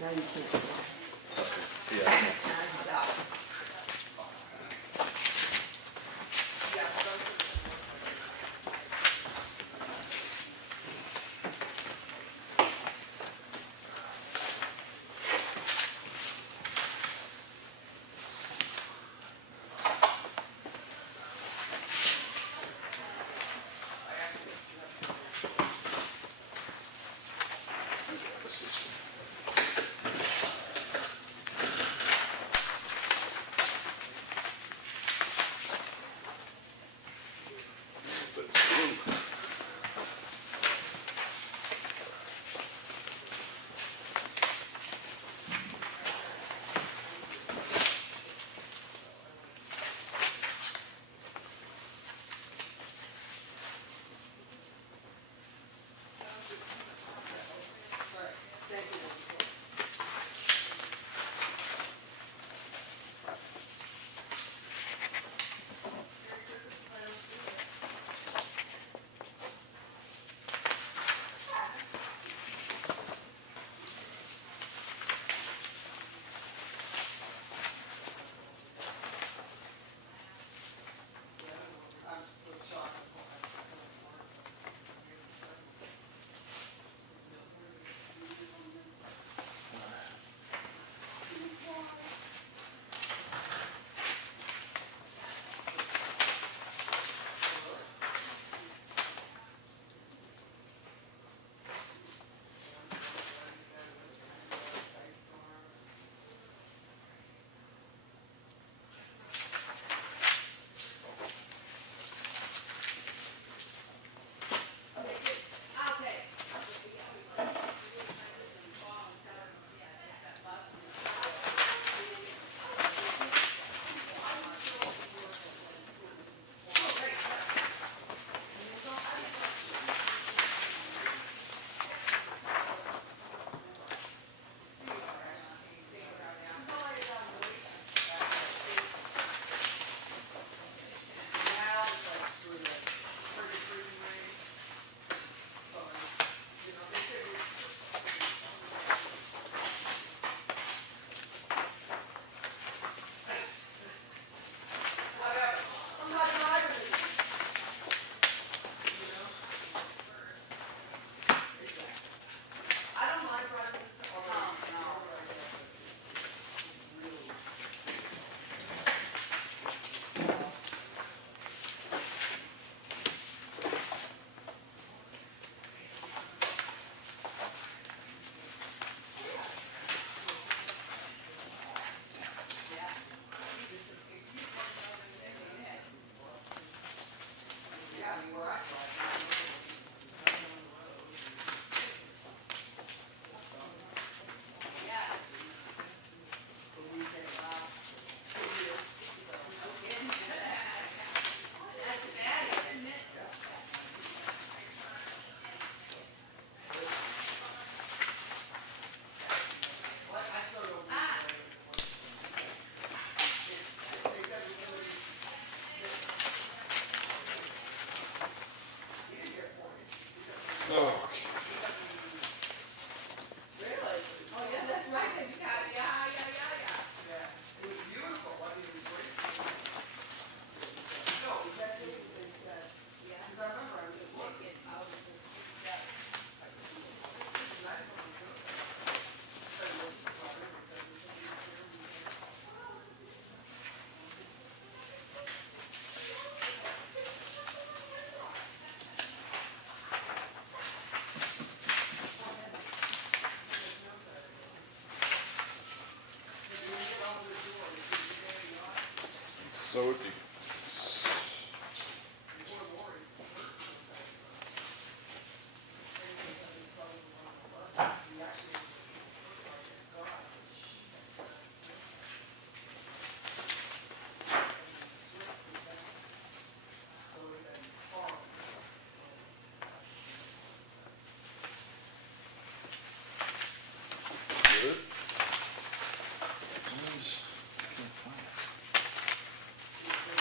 Now you can't see. Yeah. Time's up. So deep. Good. And can't find it.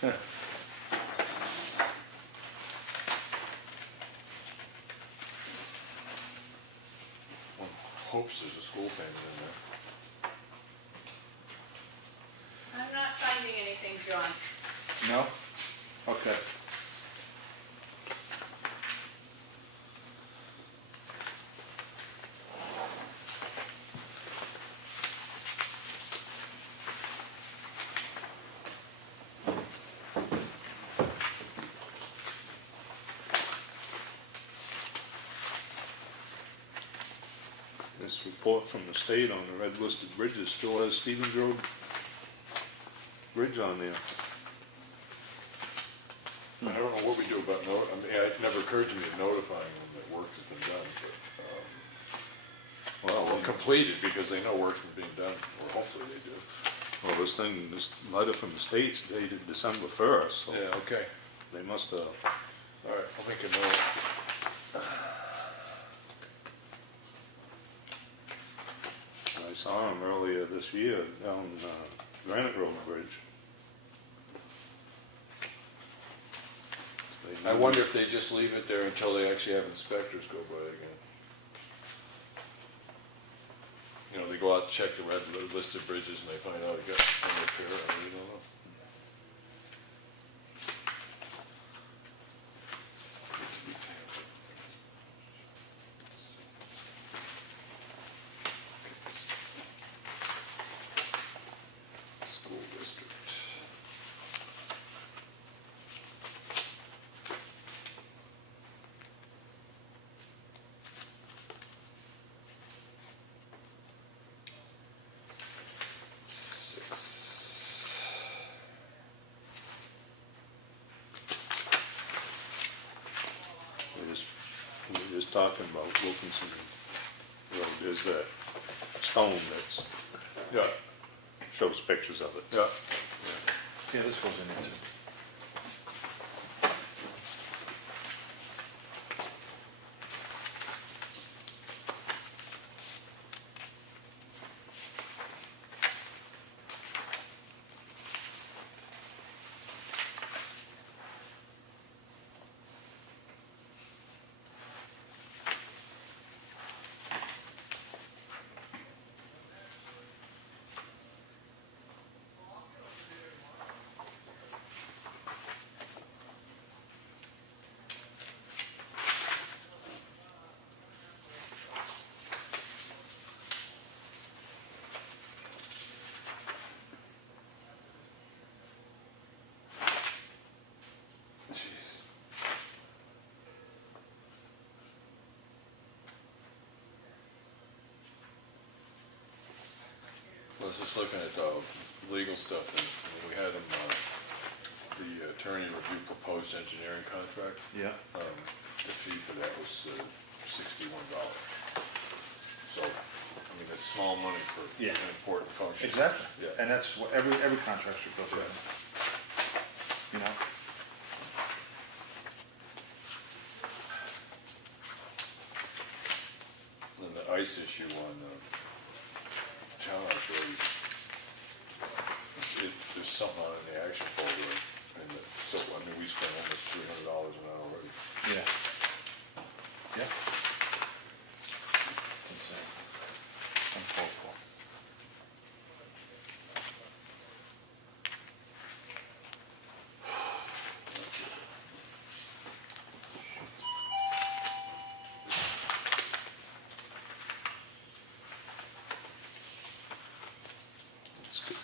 One hopes there's a school payment in there. I'm not finding anything, John. No? Okay. This report from the state on the red listed bridges still has Stevens Road Bridge on there. I don't know what we do about I mean, it never occurred to me of notifying them that work has been done, but, or completed, because they know work's been being done, or hopefully they do. Well, this letter from the state's dated December 1st, so Yeah, okay. they must have. All right, I'll make a note. I saw him earlier this year down Granite Road Bridge. I wonder if they just leave it there until they actually have inspectors go by again. You know, they go out and check the red listed bridges and they find out it got some repair, I really don't know. School district. We're just talking about Wilkinson Road. There's that stone that Yeah, shows pictures of it. yeah. Yeah, this goes in into. Jeez. I was just looking at legal stuff, and we had them, the attorney review proposed engineering contract. Yeah. The fee for that was $61. So, I mean, it's small money for Yeah. an important function. Exactly. Yeah. And that's what every contract should go through. You know? And the ice issue on town house road, there's something on it in the action folder, and so, I mean, we spent almost $300 an hour already. Yeah. Yeah. It's insane. Uncalled for.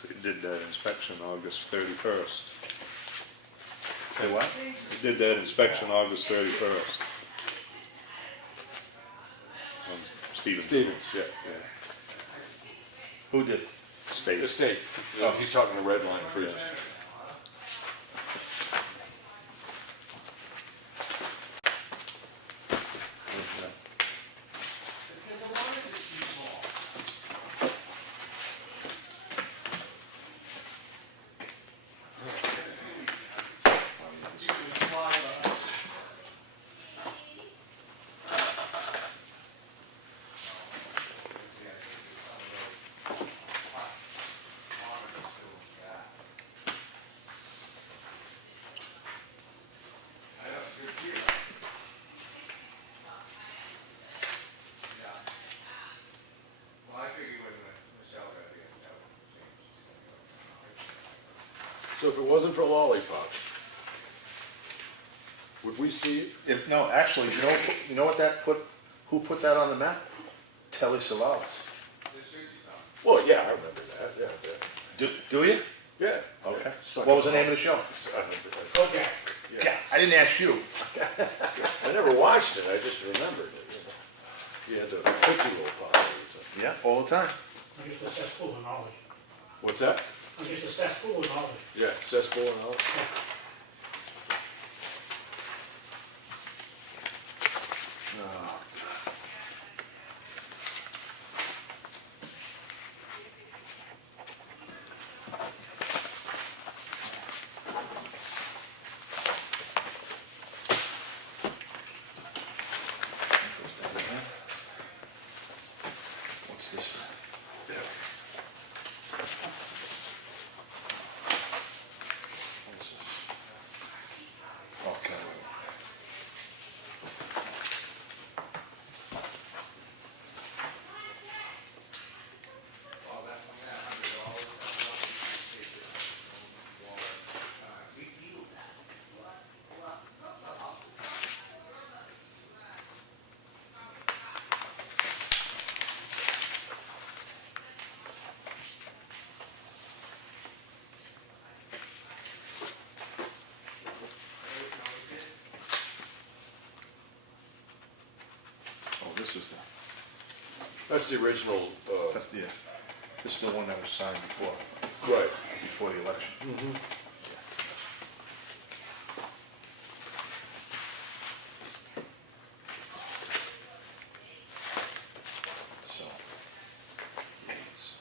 They did that inspection August 31st. Say what? They did that inspection August 31st. On Stevens. Yeah. Who did? State. The state, he's talking the red line bridges. So if it wasn't for lollipops, would we see it? No, actually, you know what who put that on the map? Telly Savalas. Well, yeah, I remember that, yeah. Do you? Yeah. Okay. Yeah. What was the name of the show? Okay. Yeah, I didn't ask you. I never watched it, I just remembered it, you know. You had the Tootsie Roll pop all the time. Yeah, all the time. I'm just a cesspool of knowledge. What's that? I'm just a cesspool of knowledge. Yeah, cesspool and all. Oh, what's this? What is this? Okay. Oh, this is the, That's the original, that's the, this is the one that was signed right. before the election. So, it's-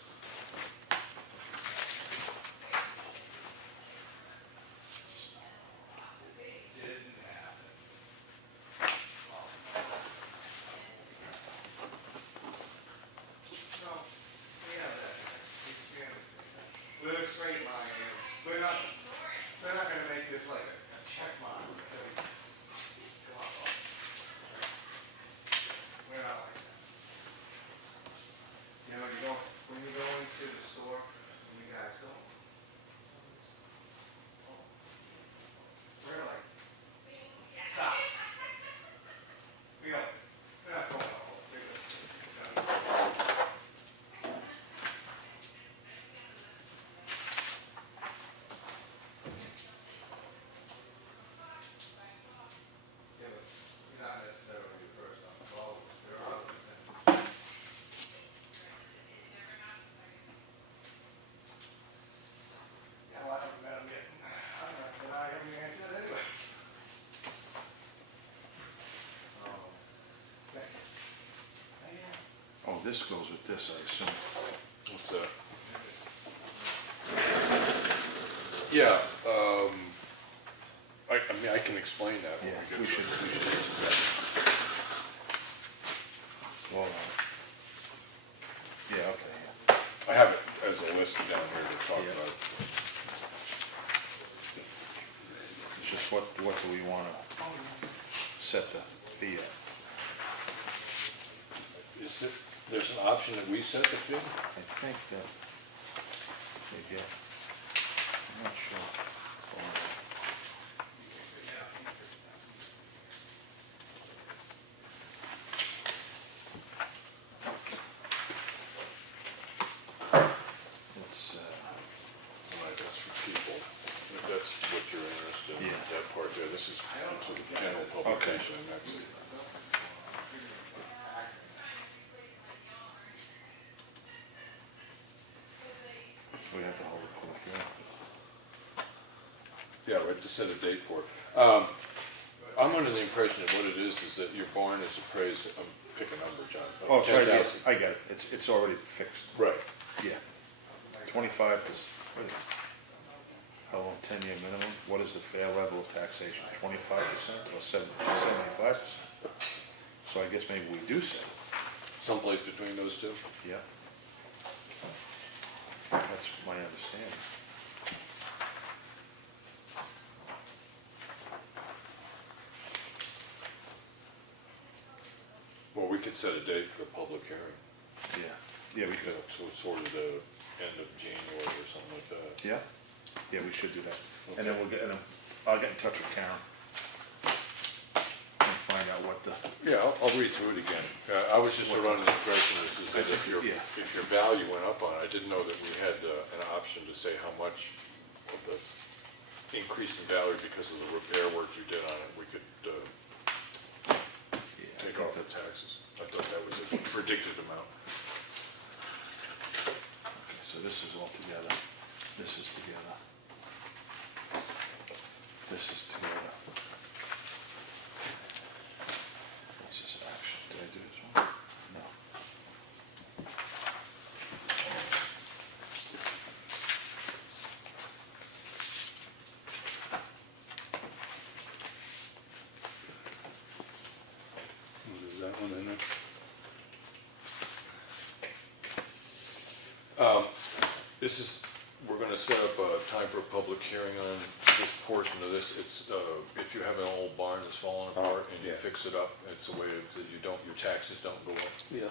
We're a straight line here. We're not gonna make this like a check mark. We're not like that. You know, when you go into the store, when you guys go, we're like socks. We're not going all through this. Yeah, but you're not necessarily the first on the call. There are others that. Yeah, well, I haven't met him yet. I'm not gonna deny everything I said anyway. Thank you. Oh, this goes with this, I assume. What's that? Yeah, I mean, I can explain that when Yeah, we get we to should, it. we should. Well, yeah, okay, yeah. I have it as a list down here to talk Yeah. about. It's just what do we wanna set the fee at? Is it, there's an option that we set the fee? I think that they get, I'm not sure. It's, Right, that's for people. That's what you're interested in, Yeah. that part there. This is sort of general publication, and that's, we have to hold a public hearing. yeah, we have to set a date for it. I'm under the impression that what it is that your barn is appraised, pick a number, John. Oh, it's right here, 10,000. I got it, it's already fixed, Right. yeah. 25 to, what is it? How long, 10-year minimum, what is the fair level of taxation, 25% or 75%? So I guess maybe we do say, Someplace between those two? yeah. That's my understanding. Well, we could set a date for the public hearing. Yeah, yeah, we You could, know, so it's sort of the end of January or something like that. yeah, Yeah, we should do that. And then I'll get in touch with Karen. And find out what the, Yeah, I'll read through it again. I was just sort of under the impression is that if your, Yeah. if your value went up on it, I didn't know that we had an option to say how much of the increase in value because of the repair work you did on it, we could take off the taxes. I thought that was a predicted amount. okay, so this is all together. This is together. This is together. What's this action? Did I do this one? No. Is that one in there? This is, we're gonna set up a time for a public hearing on this portion of this. It's, if you have an old barn that's falling apart and you yeah. fix it up, it's a way that you don't, your taxes don't go up. Yeah.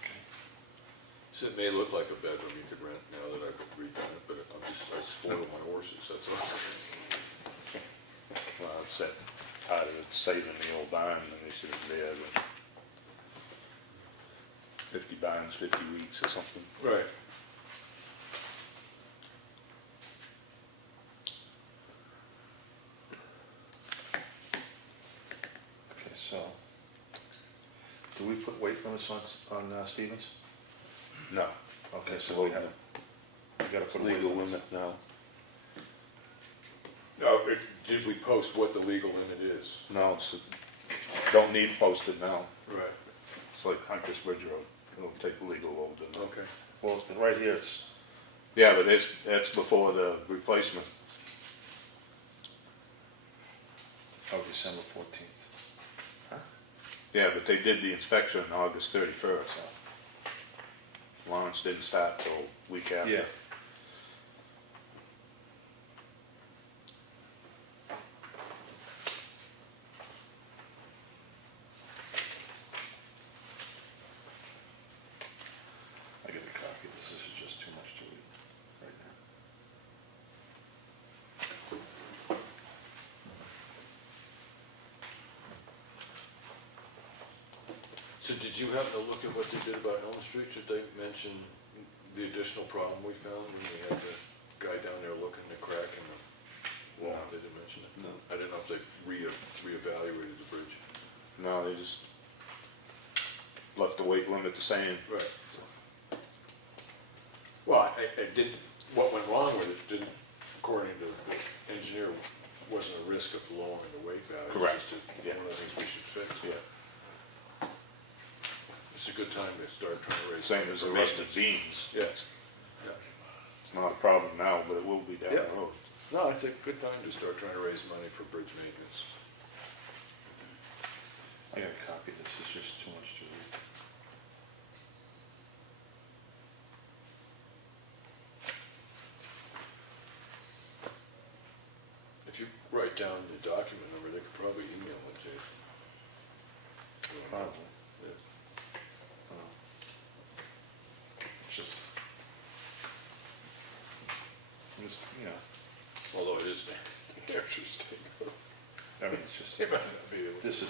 Okay. So it may look like a bedroom you could rent now that I've redone it, but I spoiled my horses, that's all. Well, I'd said part of it saving the old barn, and they should have been 50 barns, 50 weeks or something. Right. Okay, so, do we put weight limits on Stevens? No. Okay, so Legal- we gotta put a weight Legal limit. limit now. No, did we post what the legal limit is? No, don't need posted now. Right. It's like Hunter's Bridge Road. It'll take legal over the. Okay. Well, right here, it's, Yeah, but that's before the replacement. oh, December 14th. Huh? Yeah, but they did the inspection on August 31st. Lawrence didn't start till week after. Yeah. I get a copy of this. This is just too much to read right now. So did you happen to look at what they did about Elm Street? Did they mention the additional problem we found when we had the guy down there looking at the crack in the wall? They didn't mention it? No. I didn't know if they reevaluated the bridge. No, they just left the weight limit the same. Right. Well, I did, what went wrong with it didn't, according to the engineer, wasn't a risk of lowering the weight value. Correct. It's just Yeah. one of the things we should fix. Yeah. It's a good time to start trying to raise. Same as the for rusted maintenance. beams. Yes. Yeah. It's not a problem now, but it will be down Yeah. the road. No, it's a good time to start trying to raise money for bridge maintenance. I got a copy of this. It's just too much to read. If you write down the document number, they could probably email it to you. Probably. Yeah. Just, you know, Although it is interesting. I mean, it's just, It might not be able to- this is,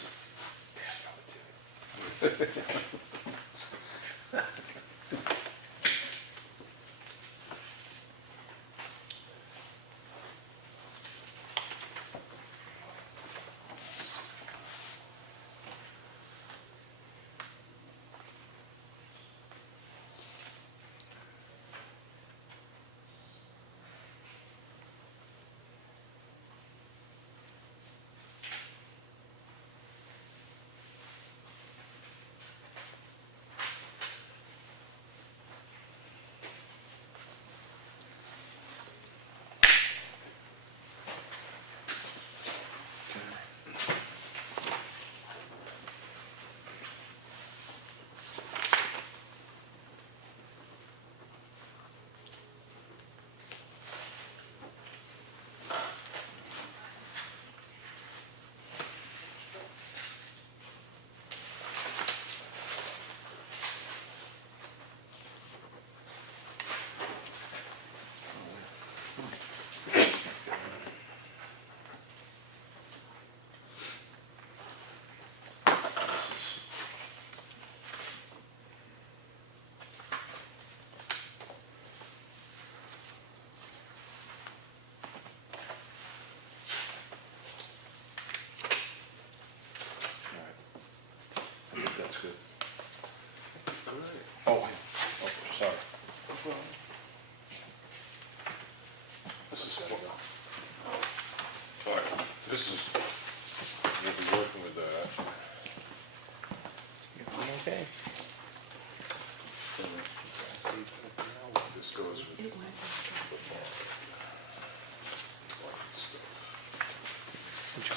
I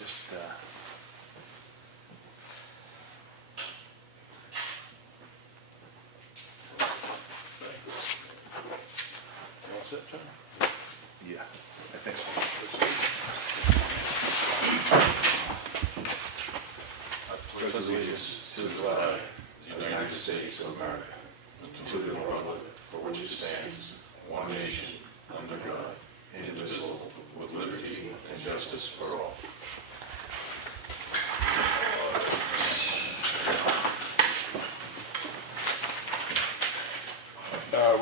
just, All set, John? yeah, I think so. Pledge allegiance to the flag of the United States of America, and to the republic for which it stands, one nation, under God, indivisible, with liberty and justice for all.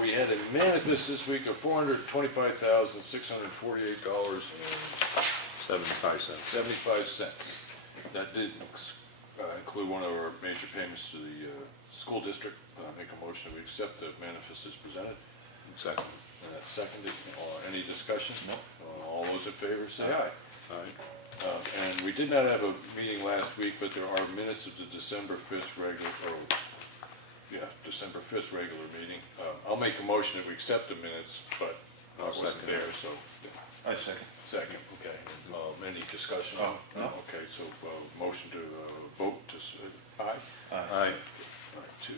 We had a manifest this week of $425,648.75. That did include one of our major payments to the school district. Make a motion to accept the manifest as presented. Second. And that's seconded. Any discussion? No. All those in favor say aye. Aye. And we did not have a meeting last week, but there are minutes of the December 5th December 5th regular meeting. I'll make a motion that we accept the minutes, but I wasn't second. there, so. I second. Second, okay. Any discussion? No. Okay, so motion to vote to, aye? Aye. All right, two.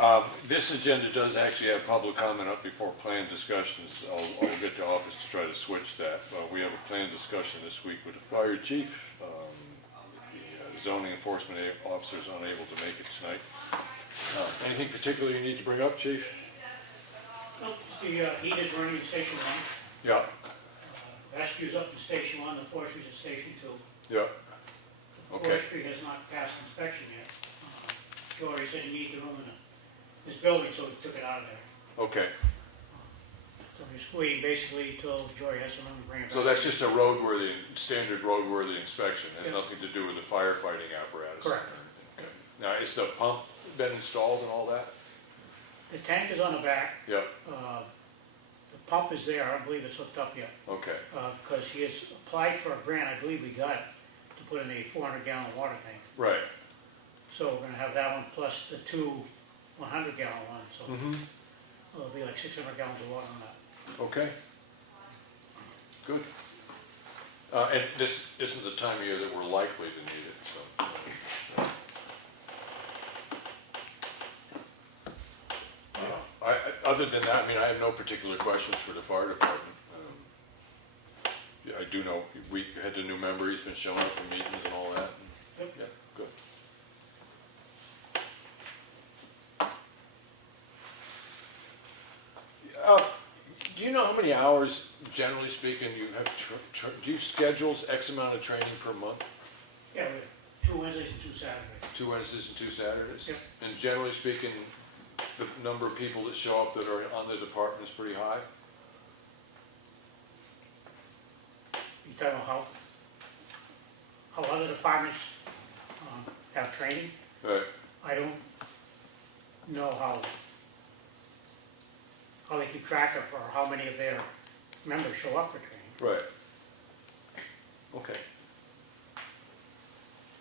All right, this agenda does actually have public comment up before plan discussions. I'll get the office to try to switch that. We have a plan discussion this week with the fire chief. The zoning enforcement officer is unable to make it tonight. Anything particular you need to bring up, chief? No, the heat is running at Station 1. Yeah, Rescue's up to Station 1, the forestry's at Station 2. yeah. Okay, Forestry has not passed inspection yet. Jory said he needed the room in his building, so he took it out of there. okay. So he's waiting basically till Jory has some room to bring it back. So that's just a roadworthy, standard roadworthy inspection, has Yeah. nothing to do with the firefighting apparatus? Correct. Okay. Now, is the pump been installed and all that? The tank is on the back. Yep, The pump is there. I don't believe it's hooked up yet. okay, Because he has applied for a grant, I believe we got it, to put in a 400-gallon water tank. right. So we're gonna have that one plus the two 100-gallon ones, so it'll be like 600 gallons of water on that. Okay. Good. And this isn't the time of year that we're likely to need it, so. Other than that, I mean, I have no particular questions for the fire department. Yeah, I do know, we had the new member, he's been showing up for meetings and all that. Yep. Yeah, good. Do you know how many hours, generally speaking, you have, do you schedule X amount of training per month? Yeah, we have 2 Wednesdays and 2 Saturdays. 2 Wednesdays and 2 Saturdays? Yep. And generally speaking, the number of people that show up that are on the department is pretty high? You talking about how other departments have training? Right. I don't know how they keep track of, or how many of their members show up for training. Right. Okay.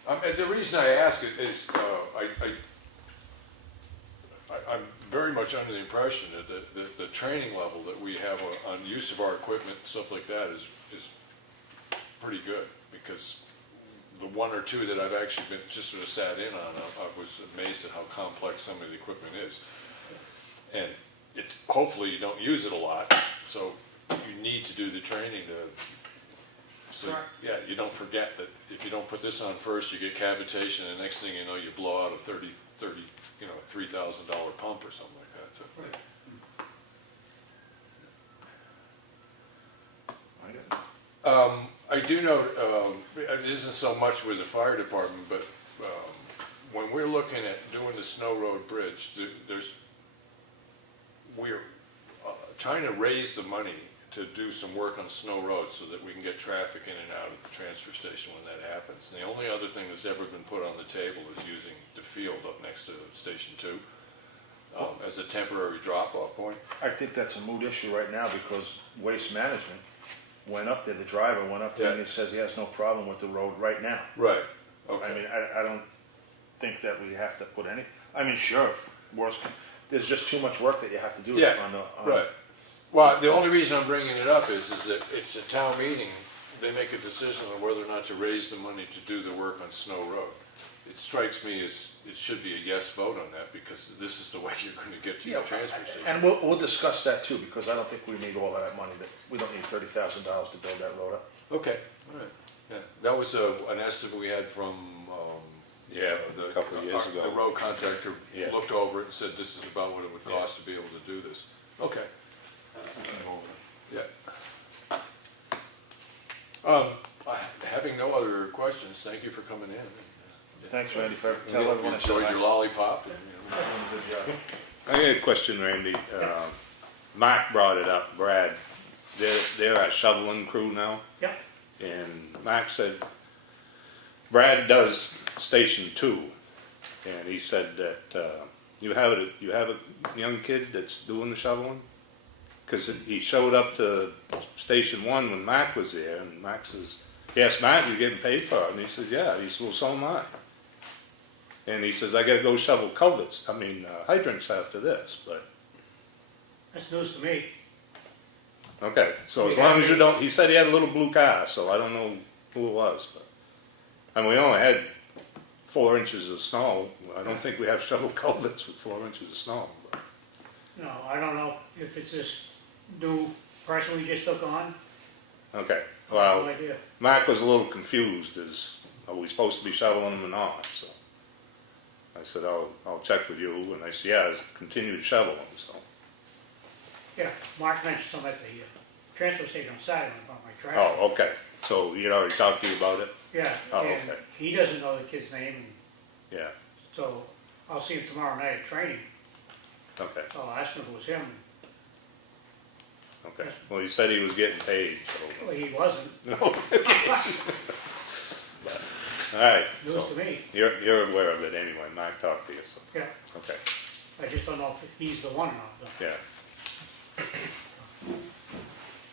And the reason I ask it is, I'm very much under the impression that the training level that we have on use of our equipment and stuff like that is pretty good, because the one or two that I've actually been just sort of sat in on, I was amazed at how complex some of the equipment is. And it's, hopefully you don't use it a lot, so you need to do the training to, so, yeah, you don't forget that if you don't put this on first, you get cavitation, and the next thing you know, you blow out a $3,000 pump or something like that, so. I got it. I do know, it isn't so much with the fire department, but when we're looking at doing the Snow Road Bridge, we're trying to raise the money to do some work on Snow Road so that we can get traffic in and out of the transfer station when that happens. And the only other thing that's ever been put on the table is using the field up next to Station 2 as a temporary drop-off point. I think that's a moot issue right now because Waste Management went up there, the driver went up there and he says he has no problem with the road right now. Right. I Okay. mean, I don't think that we have to put any, I mean, sure, worse, there's just too much work that you have to do Yeah, on the. right. Well, the only reason I'm bringing it up is that it's a town meeting. They make a decision on whether or not to raise the money to do the work on Snow Road. It strikes me as it should be a yes vote on that, because this is the way you're gonna get to your transfer station. And we'll discuss that too, because I don't think we need all of that money, that, we don't need $30,000 to build that road up. Okay, all right, yeah, that was an estimate we had from, Yeah, a couple of years ago. The road contractor Yeah. looked over it and said this is about what it would cost to be able to do this. Okay. Yeah. Having no other questions, thank you for coming in. Thanks, Randy, for, We tell hope everyone you I said enjoyed hi. your lollipop. And, Doing a good job. I got a question, Randy. Mark brought it up, Brad. They're our shoveling crew now, Yep, and Mark said, Brad does Station 2, and he said that you have a young kid that's doing the shoveling? Because he showed up to Station 1 when Mark was there, and Mark says, yes, Mark, you're getting paid for it. And he says, yeah. He says, well, so am I. And he says, I gotta go shovel culverts, hydrants after this, but, that's news to me. okay. So as long as you don't, he said he had a little blue car, so I don't know who it was, but, and we only had 4 inches of snow. I don't think we have shovel culverts with 4 inches of snow. But. No, I don't know if it's this new person we just took on. Okay, I have no well, idea. Mark was a little confused as, are we supposed to be shoveling them or not, so. I said, I'll check with you, and I said, yeah, continue to shovel them, so. Yeah, Mark mentioned something at the transfer station on Saturday about my trash. Oh, okay, so he'd already talked to you about it? Yeah, Oh, and okay. he doesn't know the kid's name, and Yeah, so I'll see him tomorrow night at training. okay, I'll ask him if it was him. okay. Well, he said he was getting paid, so. Well, he wasn't. No. All right, News so to me. you're aware of it anyway, Mark talked to you, so, Yeah, okay, I just don't know if he's the one or not, though. yeah.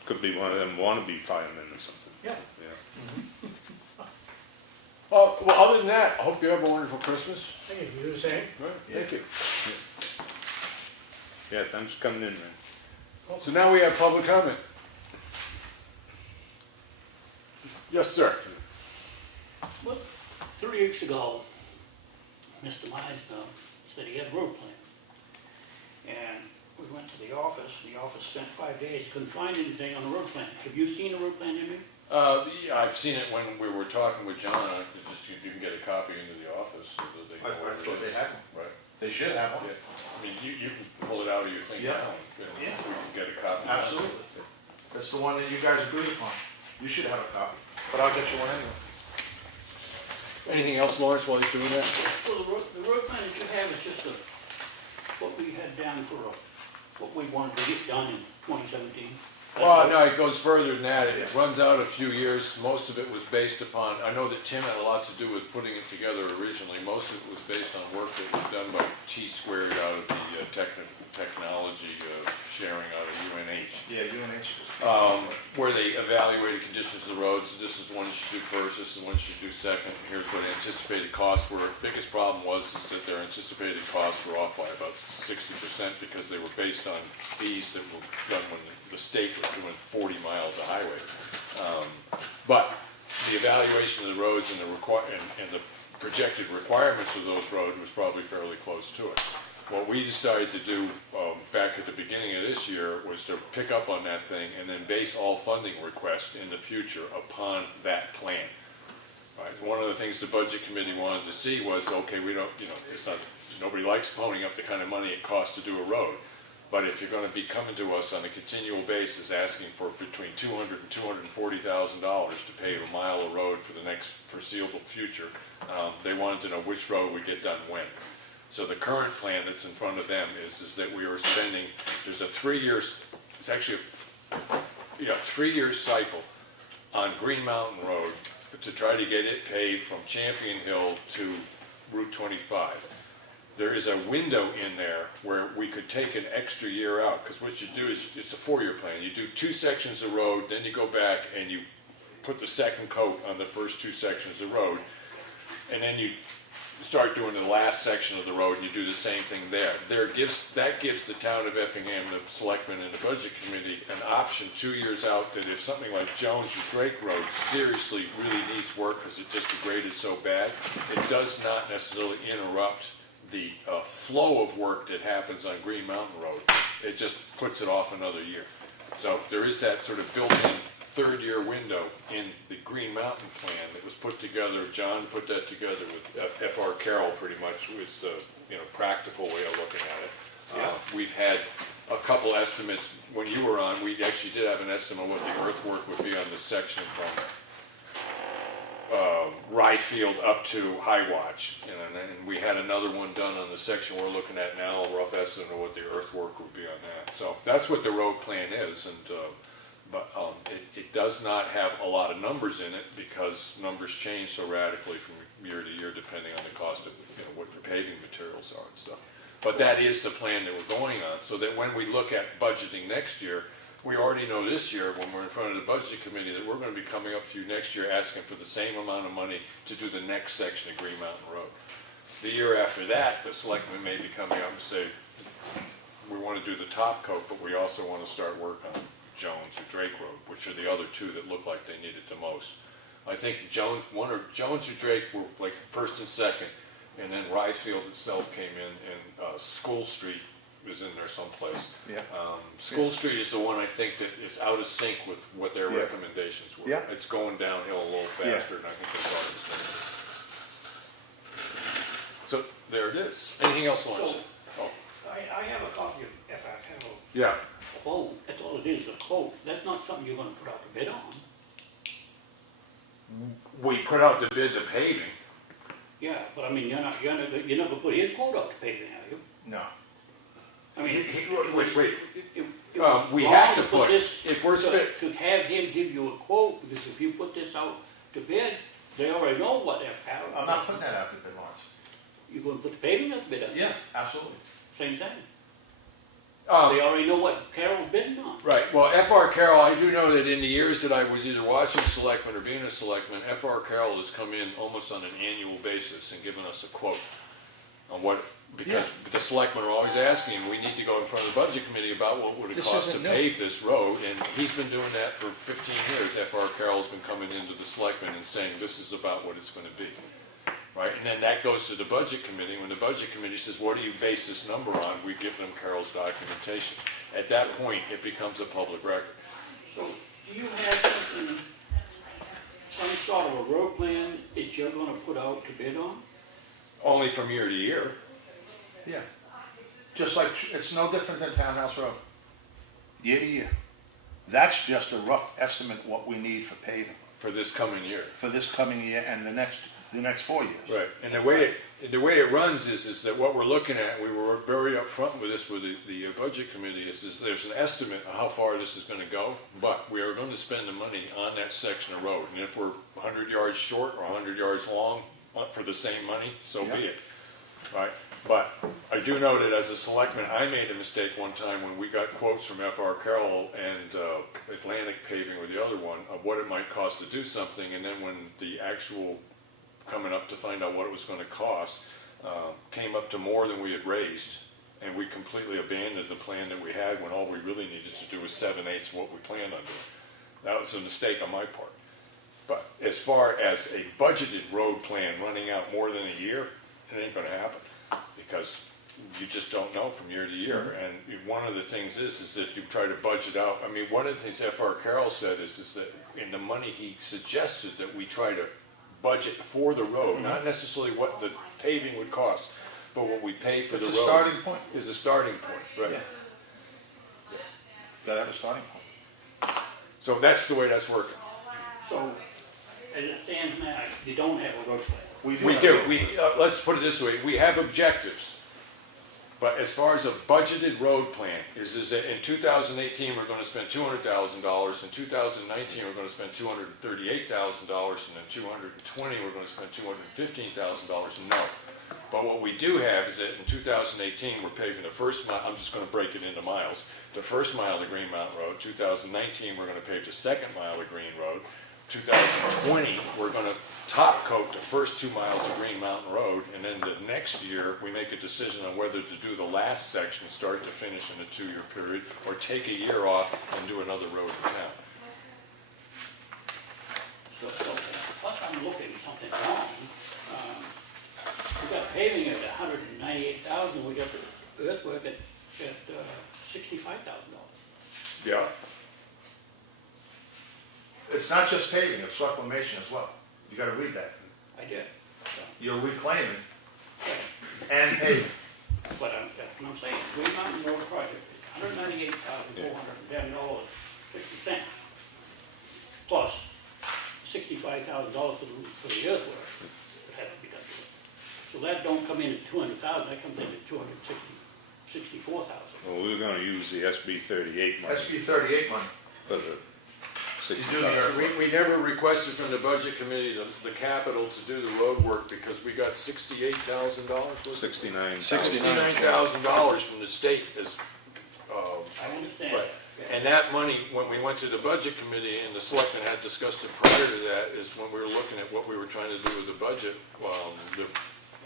Could be one of them wannabe firemen or something, Yeah, yeah. well, other than that, I hope you have a wonderful Christmas. hey, you do the same? Right, thank you. Yeah, thanks for coming in, man. So now we have public comment. Yes, sir. Well, 3 weeks ago, Mr. Meisner said he had a road plan. And we went to the office spent 5 days, couldn't find anything on the road plan. Have you seen the road plan, Henry? Yeah, I've seen it when we were talking with John. It's just you can get a copy into the office so that they know what I it thought is. they had one. Right. They should have one. Yeah. I mean, you can pull it out of your thing Yeah. now. Yeah. We can get a copy. Absolutely. That's the one that you guys agreed upon. You should have a copy, but I'll get you one anyway. Anything else, Lawrence, while he's doing that? Well, the road plan that you have is just what we had down for what we wanted to get done in 2017. Well, no, it goes further than that. It runs out a few years. Most of it was based upon, I know that Tim had a lot to do with putting it together originally. Most of it was based on work that was done by T-Squared out of the technology sharing out of UNH. Yeah, UNH is. Where they evaluated conditions of the roads. This is the one you should do first, this is the one you should do second. Here's what anticipated costs were. Biggest problem was is that their anticipated costs were off by about 60% because they were based on fees that were done when the state was doing 40 miles of highway. But the evaluation of the roads and the projected requirements of those roads was probably fairly close to it. What we decided to do back at the beginning of this year was to pick up on that thing and then base all funding requests in the future upon that plan. Right? One of the things the budget committee wanted to see was, okay, we don't, it's not, nobody likes ponying up the kind of money it costs to do a road. But if you're going to be coming to us on a continual basis asking for between $200,000 and $240,000 to pave a mile of road for the next foreseeable future, they wanted to know which road would get done when. So the current plan that's in front of them is that we are spending, there's a 3-year, it's actually a 3-year cycle on Green Mountain Road to try to get it paved from Champion Hill to Route 25. There is a window in there where we could take an extra year out, because what you do is, it's a 4-year plan. You do 2 sections of road, then you go back and you put the second coat on the first 2 sections of road, and then you start doing the last section of the road and you do the same thing there. That gives the town of Effingham, the selectmen and the budget committee an option 2 years out that if something like Jones or Drake Road seriously really needs work because it just degraded so bad, it does not necessarily interrupt the flow of work that happens on Green Mountain Road. It just puts it off another year. So there is that sort of built-in third-year window in the Green Mountain plan that was put together. John put that together with F.R. Carroll, pretty much, who is the practical way of looking at it. We've had a couple estimates. When you were on, we actually did have an estimate of what the earthwork would be on this section from Rye Field up to High Watch, and we had another one done on the section we're looking at now, a rough estimate of what the earthwork would be on that. So that's what the road plan is, and but it does not have a lot of numbers in it because numbers change so radically from year to year depending on the cost of what your paving materials are and stuff. But that is the plan that we're going on, so that when we look at budgeting next year, we already know this year when we're in front of the budget committee that we're going to be coming up to you next year asking for the same amount of money to do the next section of Green Mountain Road. The year after that, the selectmen may be coming up and say, we want to do the top coat, but we also want to start work on Jones or Drake Road, which are the other two that look like they need it the most. I think Jones or Drake were like first and second, and then Ricefield itself came in, and School Street is in there someplace. Yeah. School Street is the one I think that is out of sync with what their recommendations were. Yeah. It's going downhill a little faster than I think they thought it was going to. So there it is. Anything else, Lawrence? So, I have a copy of FR Carroll Yeah. quote, that's all it is, a quote. That's not something you're gonna put out the bid on. We put out the bid to paving. Yeah, but I mean, you never put his quote out to paving, have you? No. Wait. I mean, We have to put, this, if we're to have him give you a quote, because if you put this out to bid, they already know what F. Carroll. I'm not putting that out to bid, Lawrence. You're gonna put the paving out to bid on? Yeah, absolutely. Same thing. They already know what Carroll's bidding on. Right, well, F.R. Carroll, I do know that in the years that I was either watching selectmen or being a selectman, F.R. Carroll has come in almost on an annual basis and given us a quote on what, because the selectmen are always asking, we need to go in front of the budget committee about what would it This cost to isn't new. pave this road, and he's been doing that for 15 years. F.R. Carroll's been coming into the selectmen and saying, this is about what it's gonna be. Right, and then that goes to the budget committee. When the budget committee says, what do you base this number on? We give them Carroll's documentation. At that point, it becomes a public record. So, do you have something, some sort of a road plan that you're gonna put out to bid on? Only from year to year. Yeah. Just like, it's no different than Townhouse Road. Year to year. That's just a rough estimate what we need for paving For this coming year. for this coming year and the next 4 years. Right, and the way it runs is that what we're looking at, we were very upfront with this with the budget committee, is there's an estimate of how far this is gonna go, but we are gonna spend the money on that section of road. And if we're 100 yards short or 100 yards long for the same money, so be it. Right, but I do know that as a selectman, I made a mistake one time when we got quotes from F.R. Carroll and Atlantic Paving or the other one of what it might cost to do something, and then when the actual coming up to find out what it was going to cost, came up to more than we had raised, and we completely abandoned the plan that we had when all we really needed to do was 7/8 of what we planned on doing. That was a mistake on my part. But as far as a budgeted road plan running out more than a year, it ain't going to happen because you just don't know from year to year. And one of the things is if you try to budget out, I mean, one of the things F.R. Carroll said is that in the money he suggested that we try to budget for the road, not necessarily what the paving would cost, but what we pay for the road. It's a starting point. Is a starting point, right? Yeah. Gotta have a starting point. So that's the way that's working. So, as it stands now, you don't have a road plan. We do. Let's put it this way. We have objectives. But as far as a budgeted road plan, is that in 2018 we're going to spend $200,000, in 2019 we're going to spend $238,000, and in 2020 we're going to spend $215,000. No. But what we do have is that in 2018 we're paving the first mile. I'm just going to break it into miles. The first mile of the Green Mountain Road. 2019 we're going to pave the second mile of Green Road. 2020 we're going to top coat the first 2 miles of Green Mountain Road, and then the next year, we make a decision on whether to do the last section, start to finish in a 2-year period, or take a year off and do another road in town. So, plus I'm looking at something wrong. We got paving at $198,000, we got the earthwork at $65,000. Yeah. It's not just paving, it's reclamation as well. You gotta read that. I did. So, You're reclaiming okay. and paving. But that's what I'm saying, Green Mountain Road project is $198,410.60. Plus $65,000 for the earthwork that had to be done to it. So that don't come in at $200,000, that comes in at $264,000. Well, we're gonna use the SB 38 money SB 38 money. for the You do 60,000. We never requested from the budget committee the capital to do the road work because we got $68,000, was it? 69,000. $69,000 from the state as, I understand right. that. And that money, when we went to the budget committee and the selectmen had discussed it prior to that, is when we were looking at what we were trying to do with the budget,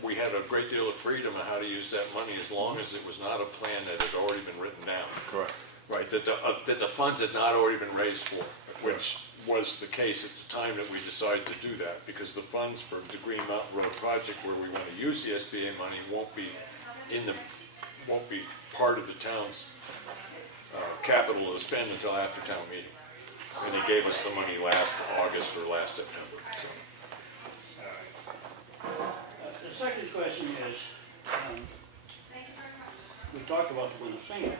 we had a great deal of freedom on how to use that money as long as it was not a plan that had already been written down. Correct. Right, that the funds had not already been raised for, which was the case at the time that we decided to do that, because the funds for the Green Mountain Road project where we want to use the SBA money won't be part of the town's capital to spend until after town meeting. And they gave us the money last August or last September, so. The second question is, we talked about the winter sand.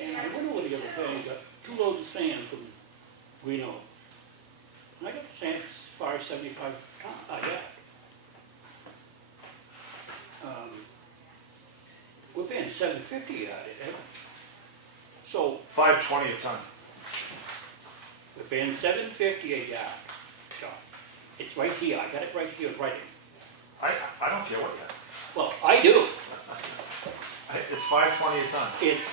And I went over the other day and got 2 loads of sand from Green Oak. And I got the sand as far as 75 tons, we're paying $750 a yard, eh? So $520 a ton. we're paying $750 a yard, John. It's right here, I got it right here, writing. I don't care what you have. Well, I do. It's $520 a ton. It's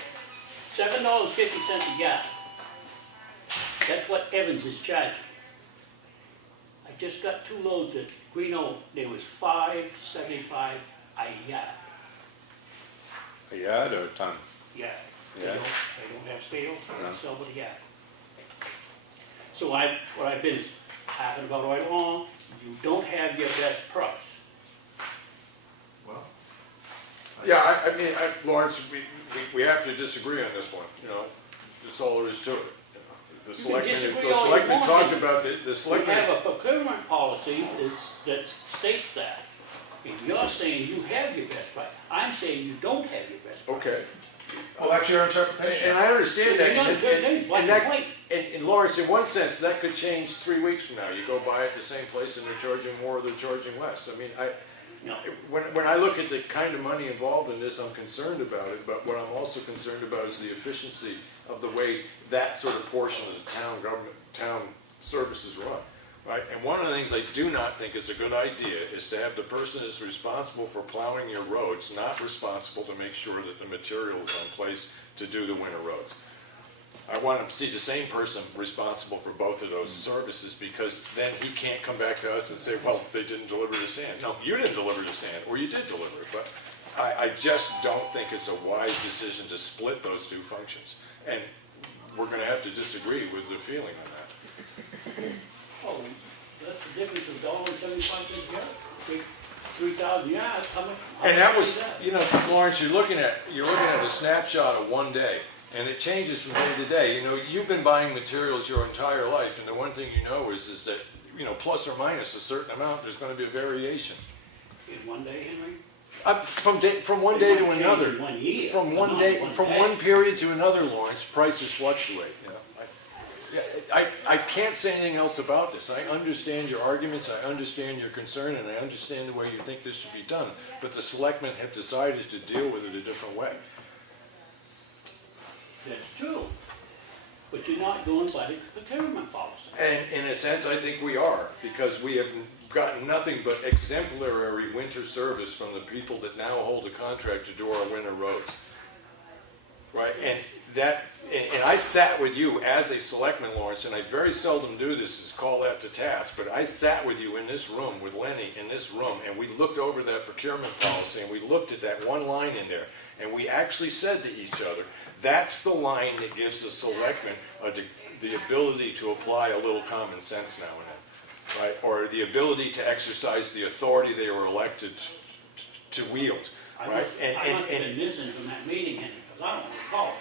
$7.50 a yard. That's what Evans is charging. I just got 2 loads at Green Oak, there was $5.75 a yard. A yard or a ton? Yeah. Yeah. They don't have scales, No. they sell with a yard. So what I've been talking about right along, you don't have your best price. Well, Yeah, I mean, Lawrence, we have to disagree on this one, you know, that's all there is to it. The disagree selectmen all you want. talked about the We selectmen. have a procurement policy that states that. And you're saying you have your best price. I'm saying you don't have your best price. Okay. well, that's your interpretation. And I understand that. You're not doing anything, black and white. And Lawrence, in one sense, that could change 3 weeks from now. You go buy it at the same place and they're charging more or they're charging less. I mean, No. when I look at the kind of money involved in this, I'm concerned about it, but what I'm also concerned about is the efficiency of the way that sort of portion of the town services run. Right? And one of the things I do not think is a good idea is to have the person that's responsible for plowing your roads not responsible to make sure that the material is in place to do the winter roads. I want to see the same person responsible for both of those services, because then he can't come back to us and say, well, they didn't deliver the sand. No, you didn't deliver the sand, or you did deliver it, but I just don't think it's a wise decision to split those 2 functions. And we're going to have to disagree with the feeling on that. Oh, that's the difference of $1.75 a yard. Take 3,000 yards, how much? And that was, is that? you know, Lawrence, you're looking at a snapshot of one day, and it changes from day to day. You know, you've been buying materials your entire life, and the one thing you know is that, you know, plus or minus a certain amount, there's going to be a variation. In one day, Henry? From one day It to might change another. in 1 year, From but one not day, in from day. one period to another, Lawrence, prices fluctuate, you know. I can't say anything else about this. I understand your arguments, I understand your concern, and I understand the way you think this should be done. But the selectmen have decided to deal with it a different way. That's true. But you're not going by the procurement policy. And in a sense, I think we are, because we have gotten nothing but exemplary winter service from the people that now hold a contract to do our winter roads. right? And I sat with you as a selectman, Lawrence, and I very seldom do this, is call that to task, but I sat with you in this room, with Lenny in this room, and we looked over that procurement policy, and we looked at that one line in there, and we actually said to each other, that's the line that gives the selectmen the ability to apply a little common sense now and then, right? Or the ability to exercise the authority they were elected to wield, I right? must have been missing from that meeting, Henry, because I don't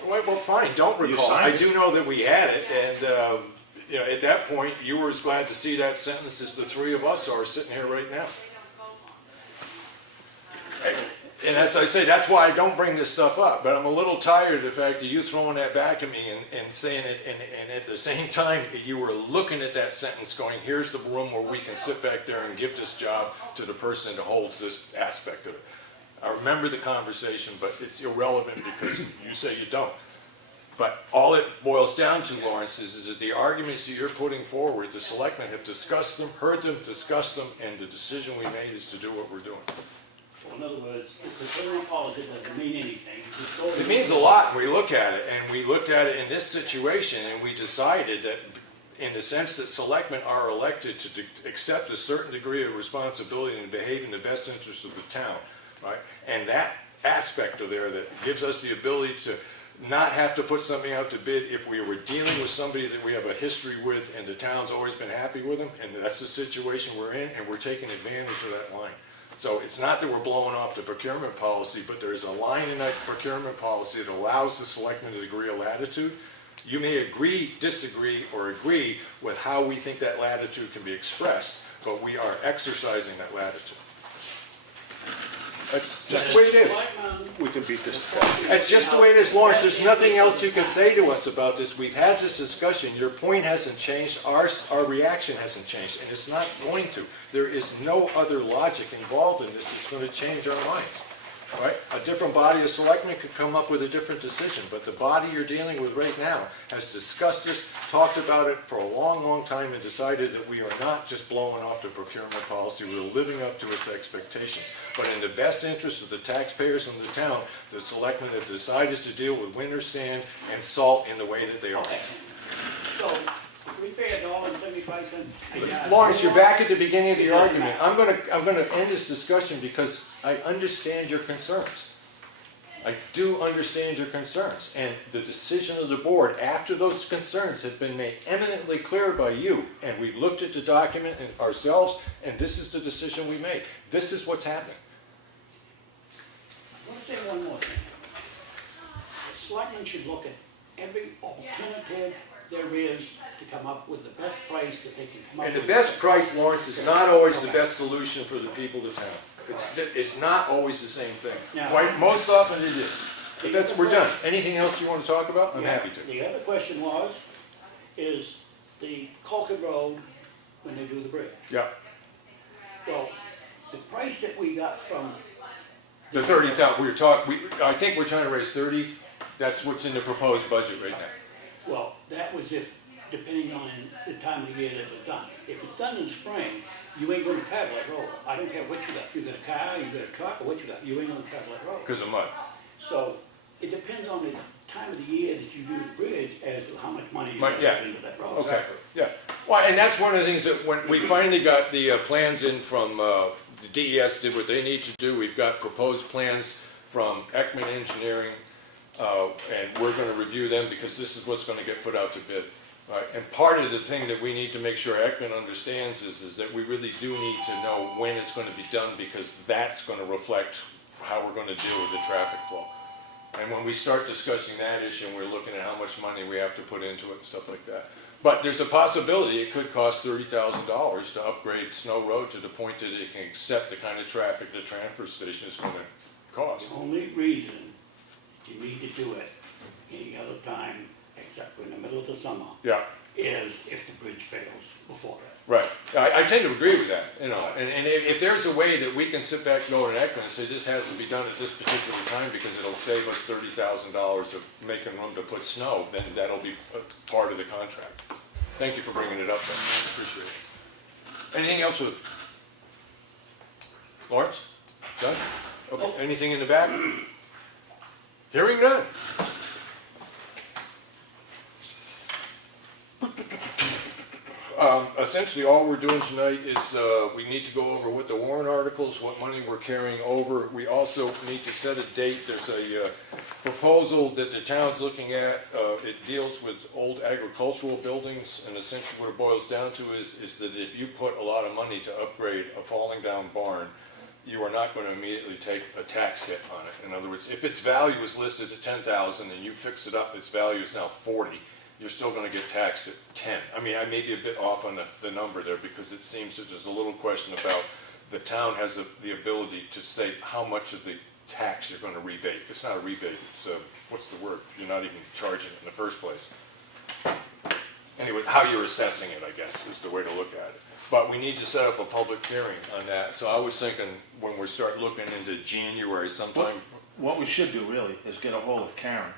recall. Well, fine, don't recall. signed I it. do know that we had it, and, you know, at that point, you were as glad to see that sentence as the three of us are sitting here right now. And as I say, that's why I don't bring this stuff up, but I'm a little tired of the fact that you throwing that back at me and saying it, and at the same time, you were looking at that sentence going, here's the room where we can sit back there and give this job to the person that holds this aspect of it. I remember the conversation, but it's irrelevant because you say you don't. But all it boils down to, Lawrence, is that the arguments that you're putting forward, the selectmen have discussed them, heard them, discussed them, and the decision we made is to do what we're doing. So in other words, the procurement policy doesn't mean anything. Just go It means a lot when we look at it, and we looked at it in this situation, and we decided that in the sense that selectmen are elected to accept a certain degree of responsibility and behave in the best interest of the town, right? And that aspect of there that gives us the ability to not have to put something out to bid if we were dealing with somebody that we have a history with and the town's always been happy with them, and that's the situation we're in, and we're taking advantage of that line. So it's not that we're blowing off the procurement policy, but there is a line in that procurement policy that allows the selectmen a degree of latitude. You may agree, disagree, or agree with how we think that latitude can be expressed, but we are exercising that latitude. That's just the way it is. We can beat this. That's just the way it is, Lawrence. There's nothing else you can say to us about this. We've had this discussion. Your point hasn't changed. Our reaction hasn't changed, and it's not going to. There is no other logic involved in this that's going to change our minds. Right? A different body of selectmen could come up with a different decision, but the body you're dealing with right now has discussed this, talked about it for a long, long time, and decided that we are not just blowing off the procurement policy, we're living up to its expectations. But in the best interest of the taxpayers in the town, the selectmen have decided to deal with winter sand and salt in the way that they are. Okay. So, if we pay $1.75. Lawrence, you're back at the beginning of the argument. I'm gonna end this discussion because I understand your concerns. I do understand your concerns, and the decision of the board, after those concerns have been made eminently clear by you, and we've looked at the document ourselves, and this is the decision we made. This is what's happening. I want to say one more thing. The selectmen should look at every alternative there is to come up with the best price that they can come up with. And the best price, Lawrence, is not always the best solution for the people of town. It's not always the same thing. Now- Quite, most often it is. But we're done. Anything else you want to talk about? I'm Yeah. happy to. The other question is the Culkin Road when they do the bridge. Yeah. Well, the price that we got from, The 30,000, I think we're trying to raise 30, that's what's in the proposed budget right now. well, that was if, depending on the time of the year that it was done. If it's done in spring, you ain't gonna travel that road. I don't care what you got. If you got a car, you got a truck, or what you got, you ain't gonna travel that road. Because of mud. So it depends on the time of the year that you do the bridge as to how much money you Right, put yeah. into that road. Okay, yeah. Well, and that's one of the things that when we finally got the plans in from, the DES did what they need to do. We've got proposed plans from Ekman Engineering, and we're gonna review them because this is what's gonna get put out to bid. Right, and part of the thing that we need to make sure Ekman understands is that we really do need to know when it's gonna be done, because that's gonna reflect how we're gonna deal with the traffic flow. And when we start discussing that issue, and we're looking at how much money we have to put into it and stuff like that. But there's a possibility it could cost $30,000 to upgrade Snow Road to the point that it can accept the kind of traffic the transfer station is gonna cost. The only reason that you need to do it any other time, except for in the middle of the summer, Yeah. is if the bridge fails before that. Right, I tend to agree with that, you know, and if there's a way that we can sit back and go to Ekman and say this has to be done at this particular time because it'll save us $30,000 of making room to put snow, then that'll be a part of the contract. Thank you for bringing it up, though. Appreciate it. Anything else with Lawrence? Done? Okay, anything in the back? Hearing none. essentially, all we're doing tonight is, we need to go over what the warrant articles, what money we're carrying over. We also need to set a date. There's a proposal that the town's looking at. It deals with old agricultural buildings, and essentially what it boils down to is that if you put a lot of money to upgrade a falling down barn, you are not going to immediately take a tax hit on it. In other words, if its value is listed at 10,000 and you fix it up, its value is now 40, you're still going to get taxed at 10. I mean, I may be a bit off on the number there because it seems that there's a little question about the town has the ability to say how much of the tax you're going to rebate. It's not a rebate, it's what's the word? You're not even charging it in the first place. Anyways, how you're assessing it, I guess, is the way to look at it. But we need to set up a public hearing on that. So I was thinking when we start looking into January sometime. What we should do really is get a hold of Karen,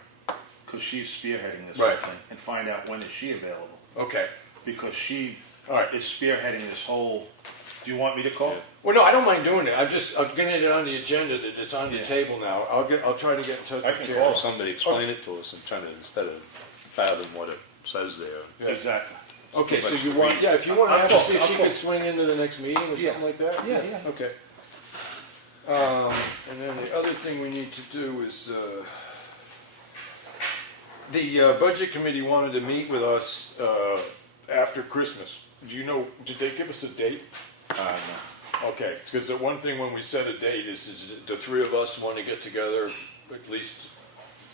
because she's spearheading this whole Right. thing, and find out when is she available. Okay. Because she All right. is spearheading this whole, do you want me to call? Well, no, I don't mind doing it. I'm getting it on the agenda that it's on the Yeah. table now. I'll try to get in touch I with can Karen. call Have somebody explain it to us and try to, instead of fathom what it says there. Yeah. Exactly. Okay, so Much you to want, read. yeah, if you want to I'll have, call- see if I'll she call. could swing into the next meeting or Yeah. something like that? Yeah, yeah. Okay. And then the other thing we need to do is, the budget committee wanted to meet with us after Christmas. Do you know, did they give us a date? No. Okay, because the one thing when we set a date is the three of us want to get together at least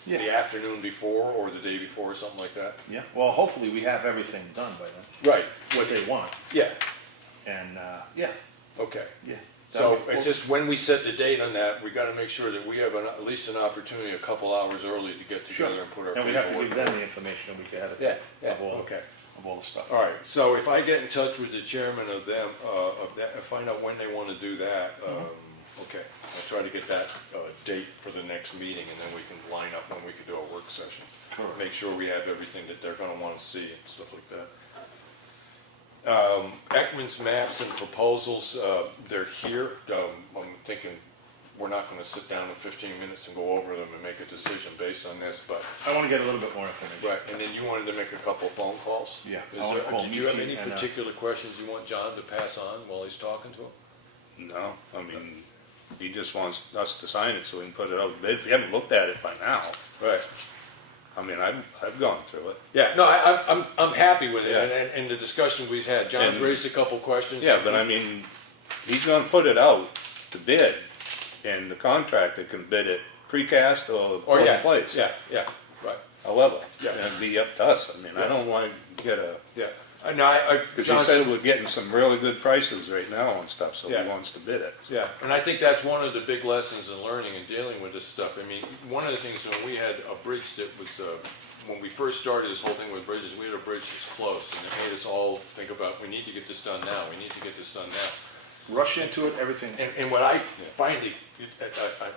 the Yeah, afternoon before or the day before or something like that. yeah, well, hopefully we have everything done by then, Right. what they want, Yeah, and, yeah, okay. yeah. So That'd be- it's just when we set the date on that, we gotta make sure that we have at least an opportunity a couple hours early to get Sure, together and put our and we have to paperwork. give them the information a week ahead of Yeah, time. yeah, Of all, okay. of all the stuff. All right, so if I get in touch with the chairman of them, of that, and find out when they wanna do that, okay. I'll try to get that, date for the next meeting, and then we can line up when we can do a work session. Correct. Make sure we have everything that they're gonna wanna see and stuff like that. Ekman's maps and proposals, they're here. I'm thinking we're not gonna sit down in 15 minutes and go over them and make a decision based on this, but, I wanna get a little bit more information. right, and then you wanted to make a couple phone calls? Yeah, Is I wanna there- call Did you have Michi any and, particular questions you want John to pass on while he's talking to him? No, I mean, he just wants us to sign it so we can put it out. But if you haven't looked at it by now, Right. I mean, I've gone through it. Yeah, no, I'm happy with it, Yeah. and the discussion we've had, John's And- raised a couple questions. Yeah, but I mean, he's gonna put it out to bid, and the contractor can bid it precast or Or, put yeah, in place. yeah, right, However, Yeah. it'd be up to us. I mean, I don't wanna get a, yeah. No, because he John's- said we're getting some really good prices right now on stuff, so he Yeah. wants to bid it. Yeah, and I think that's one of the big lessons in learning and dealing with this stuff. I mean, one of the things when we had a bridge that was, when we first started this whole thing with bridges, we had a bridge that's close, and it made us all think about, we need to get this done now, we need to get this done now. Rush into it, everything, And when I finally,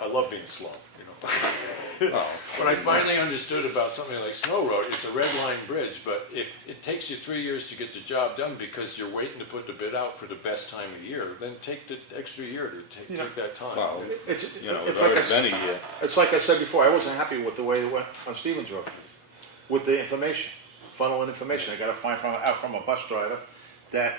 I love being slow, you know. When I finally understood about something like Snow Road, it's a red line bridge, but if it takes you 3 years to get the job done because you're waiting to put the bid out for the best time of year, then take the extra year to Yeah. take that time. Well, it's, you know, it's it's like already I, been a year. it's like I said before, I wasn't happy with the way it went on Stevens Road, with the information, funneling information, I gotta find out from a bus driver that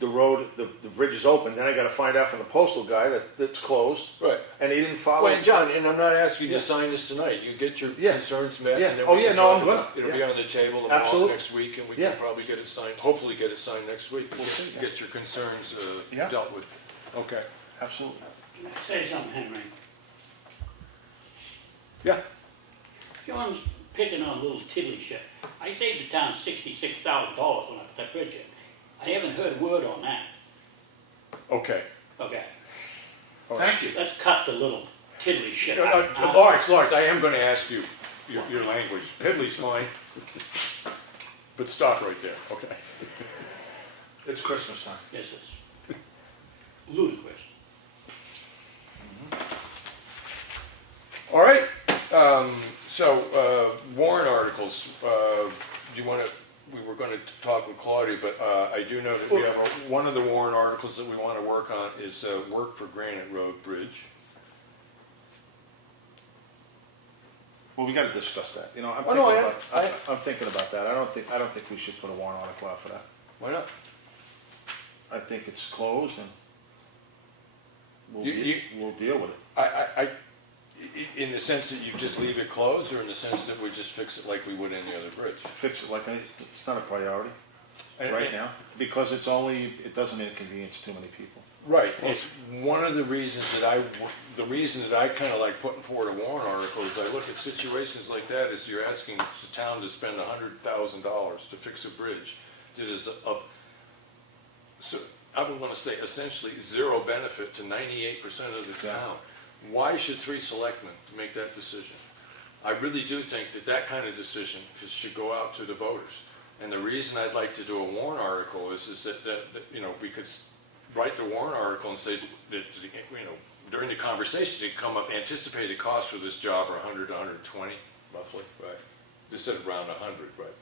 the road, the bridge is open, then I gotta find out from the postal guy that it's closed, Right. and he didn't follow. Well, and John, and I'm not asking you Yeah. to sign this tonight, you get your Yeah. concerns met, Yeah. and then Oh, we yeah, can no, talk I'm about good. it. It'll be Yeah. on the table Absolutely. next week, and we Yeah. can probably get it signed, hopefully get it signed next week. We'll see. Get your concerns Yeah. dealt with. Okay. Absolutely. Say something, Henry. Yeah. John's picking on a little tiddly shit. I saved the town $66,000 when I put that bridge in. I haven't heard a word on that. Okay. Okay, Thank you. let's cut the little tiddly shit No, out. no, Lawrence, I am gonna ask you, your language. Piddly's fine. But stop right there, okay? It's Christmas time. This is ludicrous. All right, so, warrant articles, do you wanna, we were gonna talk with Claudia, but, I do know that we have, one of the warrant articles that we wanna work on is, work for Granite Road Bridge. Well, we gotta discuss that, you know, I'm Oh, no, thinking about that, I don't think we should put a warrant article out for that. Why not? I think it's closed and we'll, You- we'll deal with it. In the sense that you just leave it closed, or in the sense that we just fix it like we would any other bridge? Fix it like, it's not a priority And- right now, because it's only, it doesn't inconvenience too many people. Right, it's one of the reasons that I kinda like putting forward a warrant article is I look at situations like that, is you're asking the town to spend $100,000 to fix a bridge that is of, so, I would wanna say essentially zero benefit to 98% of the town. Why should 3 selectmen make that decision? I really do think that that kind of decision should go out to the voters. And the reason I'd like to do a warrant article is that, you know, we could write the warrant article and say that, you know, during the conversation, it come up, anticipated costs for this job are 100 to 120, roughly, right? They said around 100, right?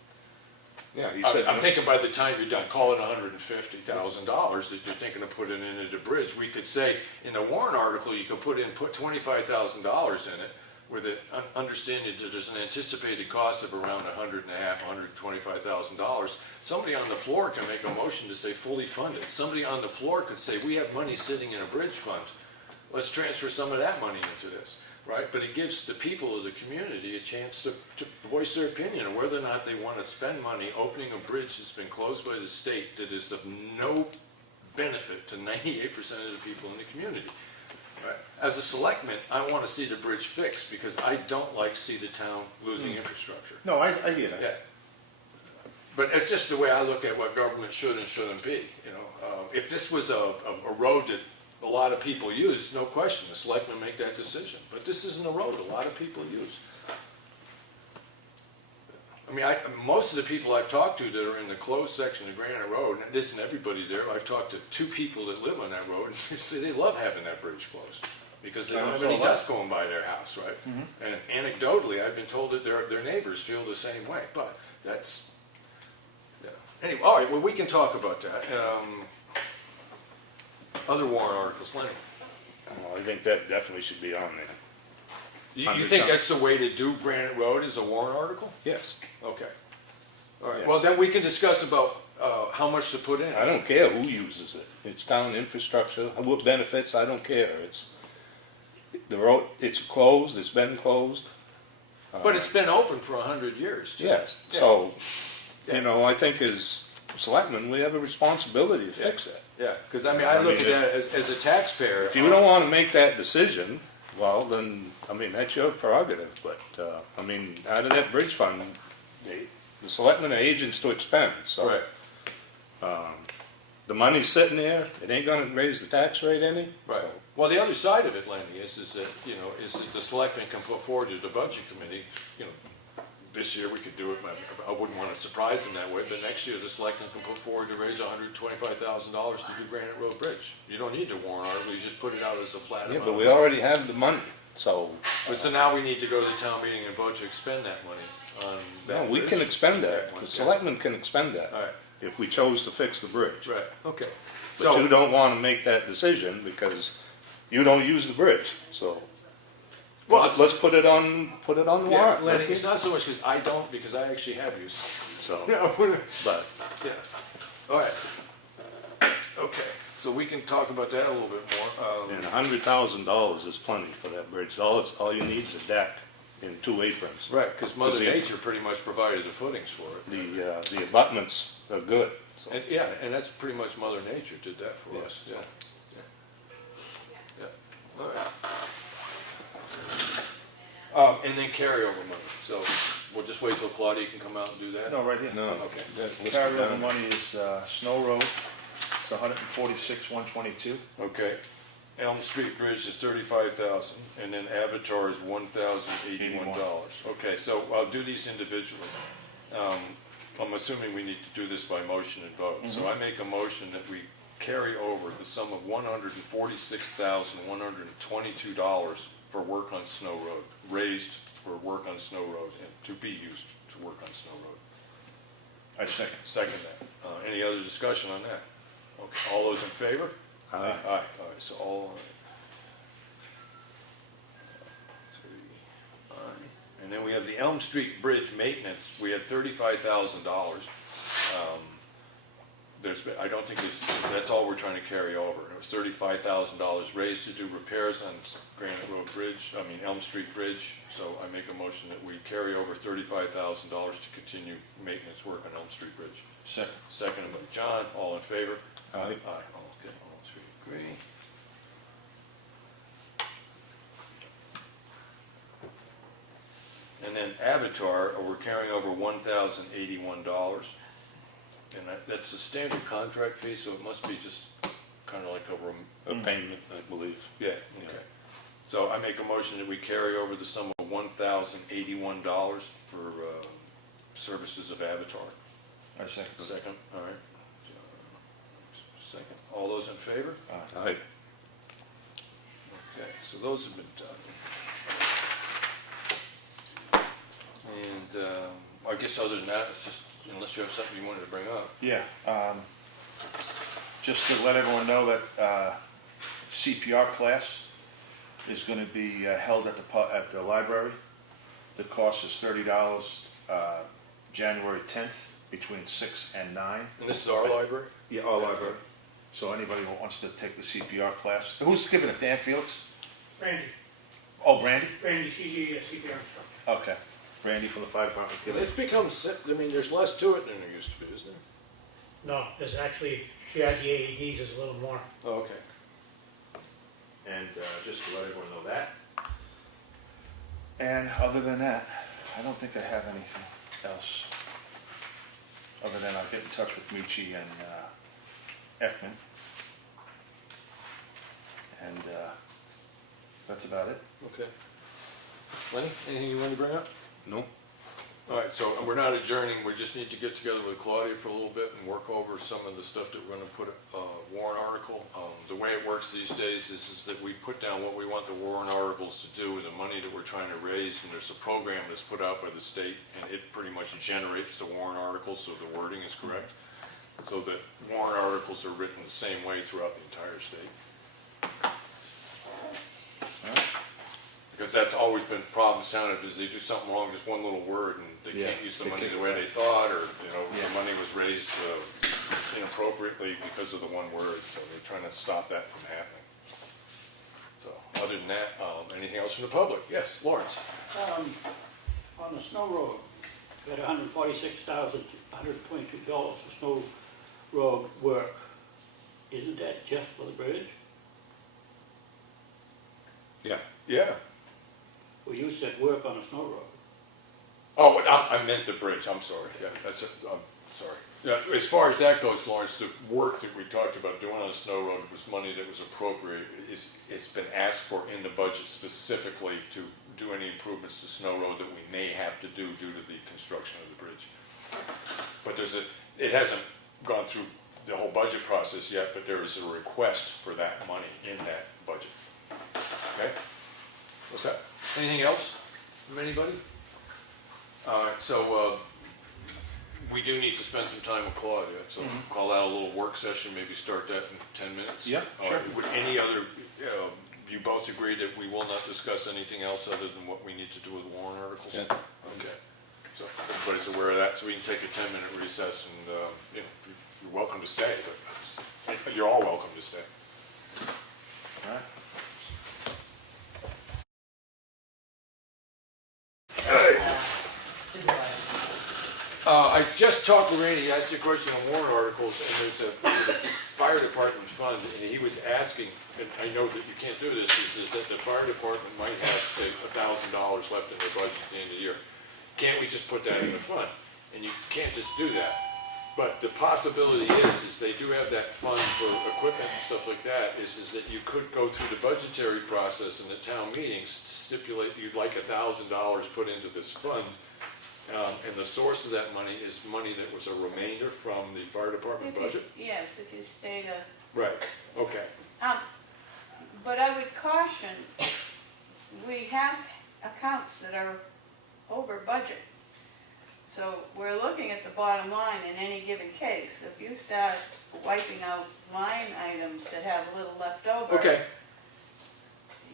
Yeah, he said. I'm thinking by the time you're done, call it $150,000 that you're thinking of putting into the bridge. We could say, in the warrant article, you could put $25,000 in it, with it understanding that there's an anticipated cost of around $125,000. Somebody on the floor can make a motion to say fully funded. Somebody on the floor could say, we have money sitting in a bridge fund. Let's transfer some of that money into this, right? But it gives the people of the community a chance to voice their opinion on whether or not they want to spend money opening a bridge that's been closed by the state that is of no benefit to 98% of the people in the community. Right. As a selectman, I want to see the bridge fixed because I don't like to see the town losing infrastructure. No, I hear that. Yeah. But it's just the way I look at what government should and shouldn't be, you know. If this was a road that a lot of people use, no question, the selectmen make that decision. But this isn't a road a lot of people use. I mean, most of the people I've talked to that are in the closed section of Granite Road, and this isn't everybody there, I've talked to 2 people that live on that road, and they say they love having that bridge closed. Because they don't have any dust going by their house, right? And anecdotally, I've been told that their neighbors feel the same way, but that's, yeah. Anyway, all right, well, we can talk about that. Other warrant articles, Lenny. Well, I think that definitely should be on there. You think that's the way to do Granite Road, is a warrant article? Yes. Okay. All right, Yes. well, then we can discuss about how much to put in. I don't care who uses it. It's town infrastructure, what benefits, I don't care. It's, the road, it's closed, it's been closed. But it's been open for 100 years, too. Yes, Yeah. so, Yeah. you know, I think as selectmen, we have a responsibility to fix it. Yeah, because I mean, I look at that as a taxpayer. If you don't want to make that decision, well, then, I mean, that's your prerogative, but, I mean, out of that bridge fund, the selectmen are agents to expend, so. Right. The money's sitting there, it ain't gonna raise the tax rate any. Right. so. Well, the other side of it, Lenny, is that, you know, is that the selectmen can put forward to the budget committee, you know, this year we could do it, I wouldn't want to surprise them that way, but next year the selectmen can put forward to raise $125,000 to do Granite Road Bridge. You don't need to warrant article, you just put it out as a flat Yeah, amount. but we already have the money, so, But so now we need to go to the town meeting and vote to expend that money on no, that we bridge. can expend that, Yeah. the selectmen can expend that. All right. If we chose to fix the bridge. Right, okay. But you So, don't wanna make that decision because you don't use the bridge, so. well, it's- Let's put it on the yeah, warrant. Lenny, it's not so much because I don't, because I actually have used it. So, Yeah, but, but, yeah, all right. Okay, so we can talk about that a little bit more. and $100,000 is plenty for that bridge, all you need is a deck and 2 aprons. Right, because Mother the- Nature pretty much provided the footings for it. The abutments are good, so. And, yeah, and that's pretty much Mother Nature did that for Yes. us, yeah. Yeah, all right. And then carryover money, so we'll just wait till Claudia can come out and do that? No, right here. No, Okay. that's listed Carryover down. money is, Snow Road, it's 146,122. Okay, Elm Street Bridge is $35,000, and then Avatar is $1,081. Okay, so I'll do these individually. I'm assuming we need to do this by motion and vote. So I make a motion that we carry over the sum of $146,122 for work on Snow Road, raised for work on Snow Road, and to be used to work on Snow Road. I second. Second that. Any other discussion on that? Okay, all those in favor? Aye. Aye, all right, so all. 3, aye. And then we have the Elm Street Bridge maintenance, we had $35,000. I don't think that's all we're trying to carry over. It was $35,000 raised to do repairs on Granite Road Bridge, Elm Street Bridge. So I make a motion that we carry over $35,000 to continue maintenance work on Elm Street Bridge. Second. Seconded by John, all in favor? Aye. Aye, okay, all three agree. And then Avatar, we're carrying over $1,081. And that's a standard contract fee, so it must be just kind of like A payment, I believe. yeah, okay. So I make a motion that we carry over the sum of $1,081 for services of Avatar. I second. Second, all right. Second, all those in favor? Aye. Okay, so those have been done. And I guess other than that, it's just, unless you have something you wanted to bring up. Yeah, just to let everyone know that CPR class is going to be held at the library. The cost is $30, January 10th, between 6 and 9. And this is our library? Yeah, our library. So anybody who wants to take the CPR class, who's giving it, Dan Felix? Brandy, Oh, Brandy? she's the CPR instructor. Okay, Brandy from the fire department. It's become, there's less to it than there used to be, isn't there? No, there's actually, she had the AEDs, is a little more. Oh, okay. And just to let everyone know that. And other than that, I don't think I have anything else. Other than I'll get in touch with Michi and Ekman. And that's about it. Okay. Lenny, anything you want to bring up? No? All right, so we're not adjourning, we just need to get together with Claudia for a little bit and work over some of the stuff that we're gonna put warrant article. The way it works these days is that we put down what we want the warrant articles to do with the money that we're trying to raise, and there's a program that's put out by the state, and it pretty much generates the warrant articles, so the wording is correct. So that warrant articles are written the same way throughout the entire state. Because that's always been problems down is they do something wrong, just one little word, and they Yeah, can't use the they money kick the it way back. they thought, or, Yeah. the money was raised inappropriately because of the one word, so they're trying to stop that from happening. So, other than that, anything else from the public? Yes, Lawrence? On the snow road, we had $146,122 for snow road work. Isn't that just for the bridge? Yeah. Yeah. Well, you said work on a snow road. Oh, I meant the bridge, I'm sorry, yeah, I'm sorry. Yeah, as far as that goes, Lawrence, the work that we talked about doing on the snow road was money that was appropriate. It's been asked for in the budget specifically to do any improvements to snow road that we may have to do due to the construction of the bridge. But it hasn't gone through the whole budget process yet, but there is a request for that money in that budget. Okay? What's that? Anything else from anybody? All right, so we do need to spend some time with Claudia, so call out a little work session, maybe start that in 10 minutes. Yeah, All sure. right, would any other, you both agree that we will not discuss anything else other than what we need to do with warrant articles? Yeah. Okay, so everybody's aware of that, so we can take a 10-minute recess, and you're welcome to stay, but you're all welcome to stay. All right. I just talked to Randy, he asked you a question on warrant articles, and there's a fire department fund, and he was asking, and I know that you can't do this, is that the fire department might have, say, $1,000 left in their budget at the end of the year. Can't we just put that in the fund? And you can't just do that. But the possibility is they do have that fund for equipment and stuff like that, is that you could go through the budgetary process in the town meetings, stipulate you'd like $1,000 put into this fund, and the source of that money is money that was a remainder from the fire department budget? Yes, it could stay to, Right, okay. but I would caution, we have accounts that are over budget. So we're looking at the bottom line in any given case. If you start wiping out line items that have a little left over. Okay.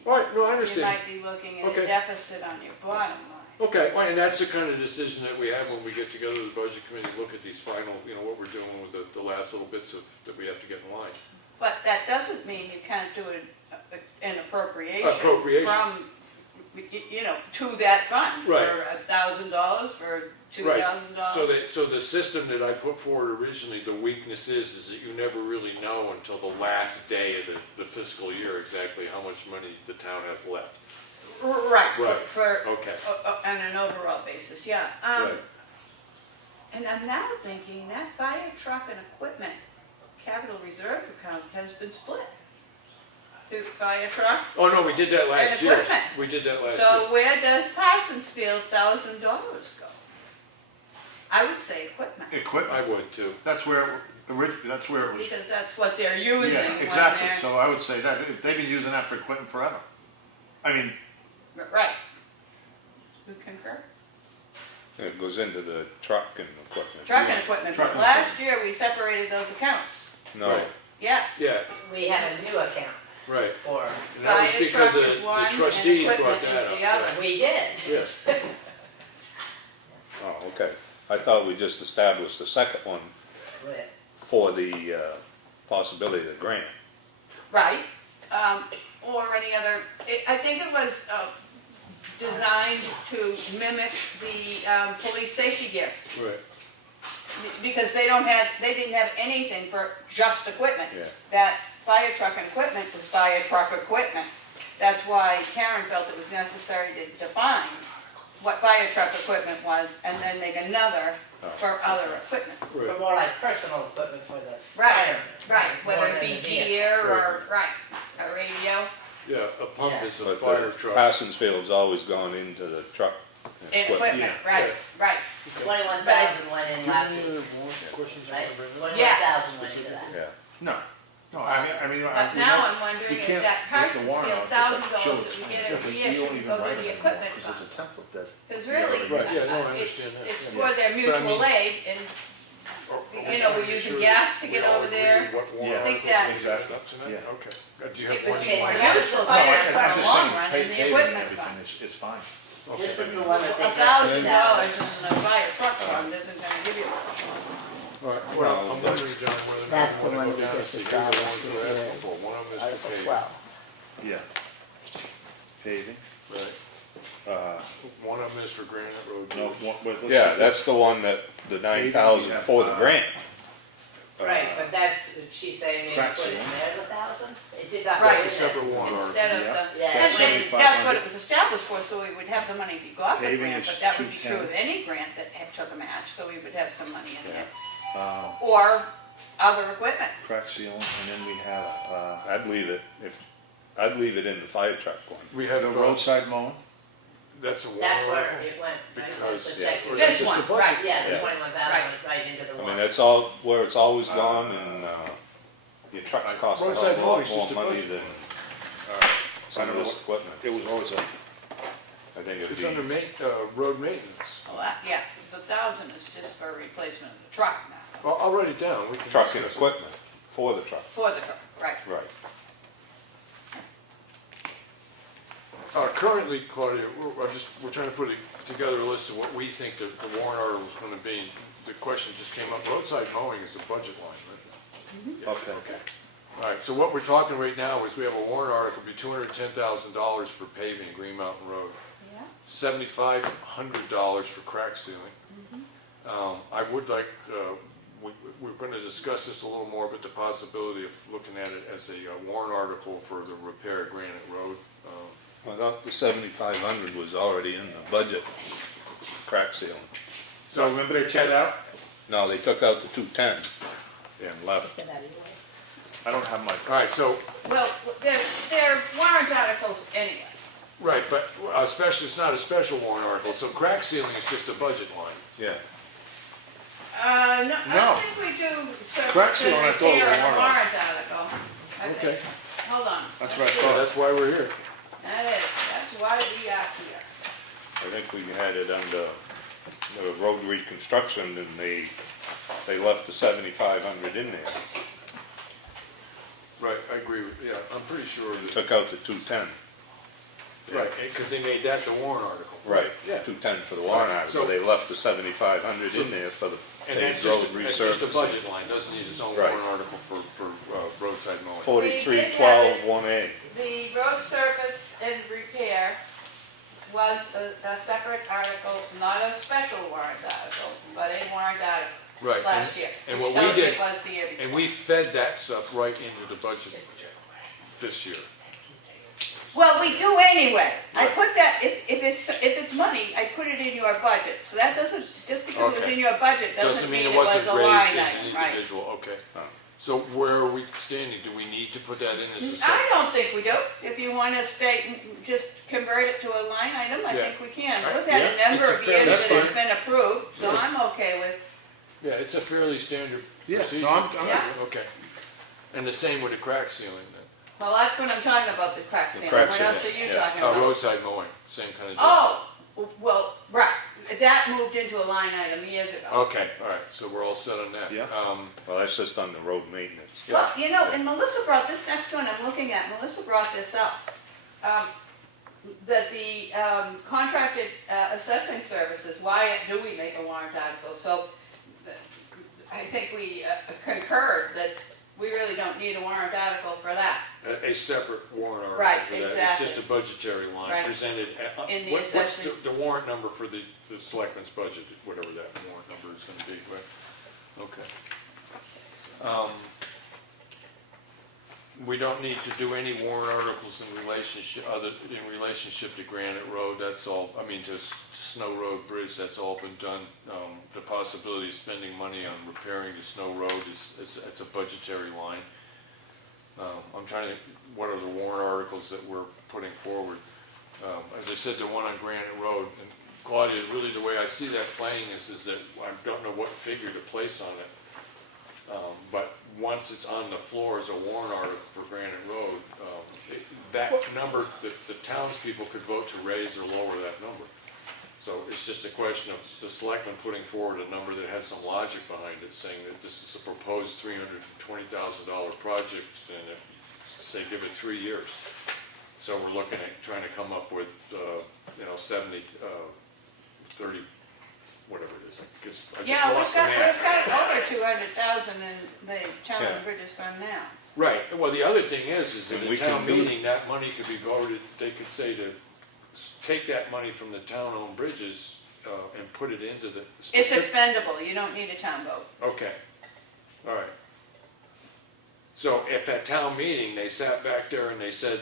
All right, no, I You understand. might be looking at Okay. a deficit on your bottom line. Okay, well, and that's the kind of decision that we have when we get together as a budget committee, look at these final, what we're doing with the last little bits that we have to get in line. But that doesn't mean you can't do an appropriation. Appropriation. From, to that fund. Right. For $1,000, for $2,000. So the system that I put forward originally, the weakness is that you never really know until the last day of the fiscal year exactly how much money the town has left. Right, Right. for, Okay. on an overall basis, yeah. Right. And I'm now thinking that fire truck and equipment capital reserve account has been split. To fire truck. Oh, no, we did that last And year. equipment. We did that last So year. where does Parsons feel $1,000 go? I would say equipment, I Equipment, would too. that's where it was, because that's what they're using yeah, when exactly, they're. so I would say that, they've been using that for equipment forever. I mean, Right. You concur? It goes into the truck and equipment. Truck and equipment, Truck but and last year we separated those accounts. No, Right. Yes. Yeah, We have a new account right. for, And that was Fire because truck the is one and trustees brought equipment that is up. the other. we did. Yes. oh, okay. I thought we just established the second one But for the possibility of the grant. Right, or any other, I think it was designed to mimic the police safety gear. Right. Because they didn't have anything for just equipment. Yeah. That fire truck and equipment was fire truck equipment. That's why Karen felt it was necessary to define what fire truck equipment was and then make another for other equipment. for Right. more like personal equipment for the Right, firemen. right, more whether it than be the vehicle. gear or, right, a radio Yeah, a pump Yeah. is a But fire the truck. Parsons Field's always gone into the truck and and equipment. equipment, right, right. 21,000 went in last week, Questions? right? Yeah. 21,000 went into that. Yeah. no, I mean. But now I'm wondering you if can't that take the Parsons warrant Field out, 'cause that $1,000 shows that we time. get Yeah, 'cause every we year don't should even go write to the it equipment Because fund. there's a template that. Because really, Right, yeah, no, I it's, understand that. it's Yeah. for their But I mutual mean- aid and, we're using gas to get over there. Yeah. I think that Exactly, Up to that? yeah. Okay. Do you it have would one? be Okay, more so that was useful the to fire them truck. for I'm the just long saying, run pay, in the paving and equipment everything fund. is fine. This is the one that they just $1,000 established. in a fire truck fund isn't gonna give you much. All right, well, I'm wondering, John, whether or not That's you the want one to we go down and just see who the ones established who this are year. asking for. One of them is Article the paving. 12. Yeah. Paving, Right. One of them is for Granite Road. no, let's. Yeah, that's the one that, the 9,000 for the grant. Right, but that's, she's saying you Crack put it in seal. there, the 1,000? It did not. Right. That's a go in separate there. warrant article. Instead of Yeah. the, Yeah. and that's what 7,500. it was established for, so we would have the money if you got the Paving grant, is but that would be true 210. of any grant that took a match, so we would have some money in there. Um, Or other equipment. crack sealing, and then we have, I'd leave it, I'd leave it in the fire truck one. We have, the roadside mowing. that's a warrant That's where article. it went, right? Because- That's the yeah. check. Or This that's just one, a budget. right. Yeah, the Yeah. 21,000 Right. went right into the I mean, warrant. that's all, where it's always gone, and, your trucks cost a hell Roadside of a lot mowing's more just a money budget. than I some don't of know this what- equipment. It was always a, I think it'd It's under be, road maintenance. Well, yeah, the 1,000 is just for replacement of the truck now, Well, I'll write it down. We can truck and discuss it. equipment for the truck, for the truck, right. right. Currently, Claudia, we're trying to put together a list of what we think the warrant article is going to be. The question just came up, roadside mowing is a budget line, right? Yeah, Okay. Okay. All right, so what we're talking right now is we have a warrant article, be $210,000 for paving Green Mountain Road, Yeah. $7,500 for crack sealing. I would like, we're going to discuss this a little more, but the possibility of looking at it as a warrant article for the repair of Granite Road. I thought the 7,500 was already in the budget, crack sealing. so remember they checked out? No, they took out the 210 and left. Get that anyway. I don't have my, All right, so, Well, they're warrant articles anyway. right, but especially, it's not a special warrant article, so crack sealing is just a budget line. Yeah. No, No. I think we do. Crack seal, I thought it was a a warrant warrant article. I think. Okay. Hold on. that's what I So thought. that's why we're here. That's why we are here. I think we had it under the road reconstruction, and they left the 7,500 in there, Right, I agree with, yeah, I'm pretty sure that, took out the 210. Right, because they made that the warrant article. Right, Yeah. 210 for the warrant So- article, they left the 7,500 in there for the And paved that's road just a resurfacing. budget line, doesn't need its own Right. warrant article for roadside mowing. 4312 1A. The road surface and repair was a separate article, not a special warrant article, but a warrant article Right, last year. and which what we tells you did- it was the year before. And we fed that stuff right into the budget this year. Well, we do anyway. I Right. put that, if it's money, I put it in your budget. So that doesn't, just because it was Okay. in your budget doesn't mean it was wasn't a raised line as an item, right? individual, okay. So where are we standing? Do we need to put that in as a I separate? don't think we do. If you want to state, just convert it to a line item, I Yeah. think we can. Right. We've had Yeah, a number it's a of fair- years that's that it's fine. been approved, so I'm okay with, Yeah, it's a fairly standard Yeah, procedure. no, I'm Yeah. Okay. And the same with the crack sealing then? well, that's what I'm talking about, the crack sealing. crack What else are sealing, you yeah. talking about? Roadside mowing, same kind of deal. Oh, well, right. That moved into a line item years ago. Okay, all right, so we're all set on that. Yeah. Well, that's just on the road maintenance. Well, you know, and Melissa brought, this next one I'm looking at, Melissa brought this up, that the contracted assessing services, why do we make a warrant article? So I think we concurred that we really don't need a warrant article for that. A separate warrant article Right, for that. It's exactly. just a budgetary line Right. presented. In the What's assessing. the warrant number for the selectmen's budget, whatever that warrant number is gonna be, right? Okay. We don't need to do any warrant articles in relationship to Granite Road, that's all, I mean, to Snow Road Bridge, that's all been done. The possibility of spending money on repairing the Snow Road it's a budgetary line. I'm trying to, what are the warrant articles that we're putting forward? As I said, the one on Granite Road, and Claudia, really the way I see that playing is that I don't know what figure to place on it. But once it's on the floor as a warrant article for Granite Road, that number, the townspeople could vote to raise or lower that number. So it's just a question of the selectmen putting forward a number that has some logic behind it, saying that this is a proposed $320,000 project, and say give it 3 years. So we're looking at trying to come up with, 70, 30, whatever it is. I just Yeah, we've lost the got math. over 200,000 in the town Yeah. and bridges fund now. Right, well, the other thing is that And in we the town can do- meeting, that money could be voted, they could say to take that money from the town-owned bridges and put it into the It's specific. expendable, you don't need a town vote. Okay, all right. So if at town meeting, they sat back there and they said,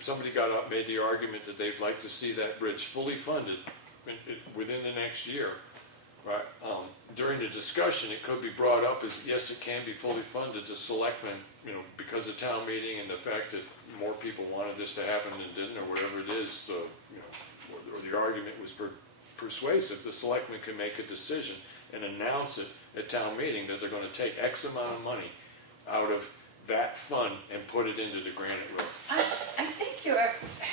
somebody got up, made the argument that they'd like to see that bridge fully funded within the next year, right? During the discussion, it could be brought up as, yes, it can be fully funded, the selectmen, because of town meeting and the fact that more people wanted this to happen than didn't, or whatever it is, or the argument was persuasive, the selectmen can make a decision and announce it at town meeting that they're gonna take X amount of money out of that fund and put it into the Granite Road. I think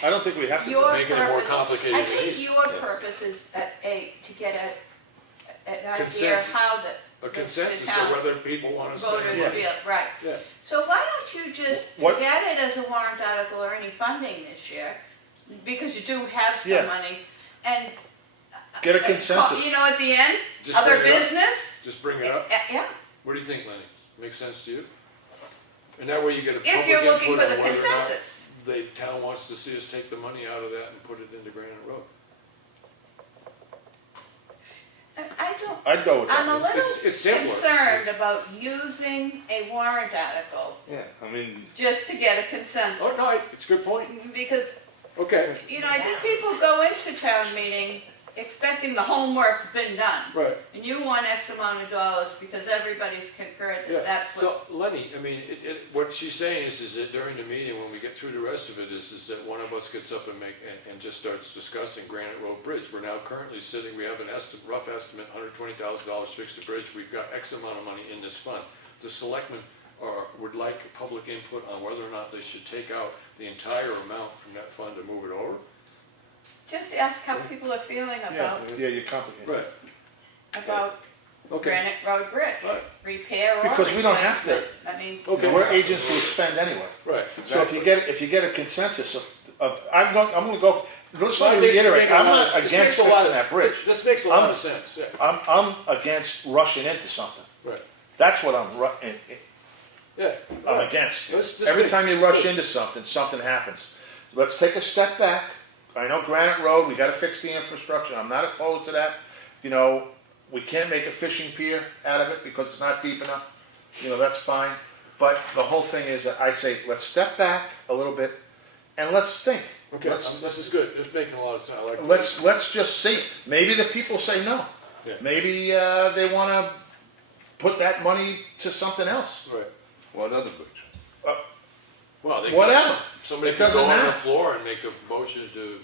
I don't think we have to do your that. Making it more purpose, complicated I than it think is. your purpose is to get an idea of Consensus. how A the consensus town of whether people wanna spend voters money. feel, right. Yeah, So why don't you just What- forget it as a warrant article or any funding this year, because you do have some Yeah. money, and. Get a consensus. At the end, Just other bring it up. business. just bring it up. Yeah, What do you think, Lenny? Makes sense to you? And that way you get a if public you're input looking for on the whether or not consensus. the town wants to see us take the money out of that and put it into Granite Road. I don't, I'd go with I'm a that. little It's simpler. concerned about using a warrant article Yeah, I mean, just to get a consensus. Oh, no, it's a good point. Because, Okay, I think people go into town meeting expecting the homework's been done. right. And you want X amount of dollars because everybody's concurred Yeah. that that's what. So Lenny, I mean, what she's saying is that during the meeting, when we get through the rest of it, is that one of us gets up and just starts discussing Granite Road Bridge. We're now currently sitting, we have an rough estimate, $120,000 to fix the bridge. We've got X amount of money in this fund. The selectmen would like public input on whether or not they should take out the entire amount from that fund to move it over. Just ask how people are feeling Yeah, about, yeah, you're complicated. about Okay. Granite Road Bridge. Right. Repair or Because we don't have to. replacement. I mean, Okay. We're agents who expend anyway. Right. So if you get a consensus I'm gonna go, let's Well, I let me think it's reiterate, making a I'm lot not of- this against makes a lot fixing of- that bridge. This makes a lot I'm- of sense, yeah. I'm against rushing into something. Right, That's what yeah. I'm right. against. This Every makes- time you this rush is into something, something happens. Let's take a step back. I know Granite Road, we gotta fix the infrastructure, I'm not opposed to that. You know, we can't make a fishing pier out of it because it's not deep enough. You know, that's fine. But the whole thing is that I say, let's step back a little bit and let's think. Okay, this is good, it's making a lot of sense, I like that. Let's just see. Maybe the people say no. Yeah. Maybe they wanna put that money to something else. Right. What other bridge? Well, they can- Whatever. Somebody It can go doesn't on the matter. floor and make a motion to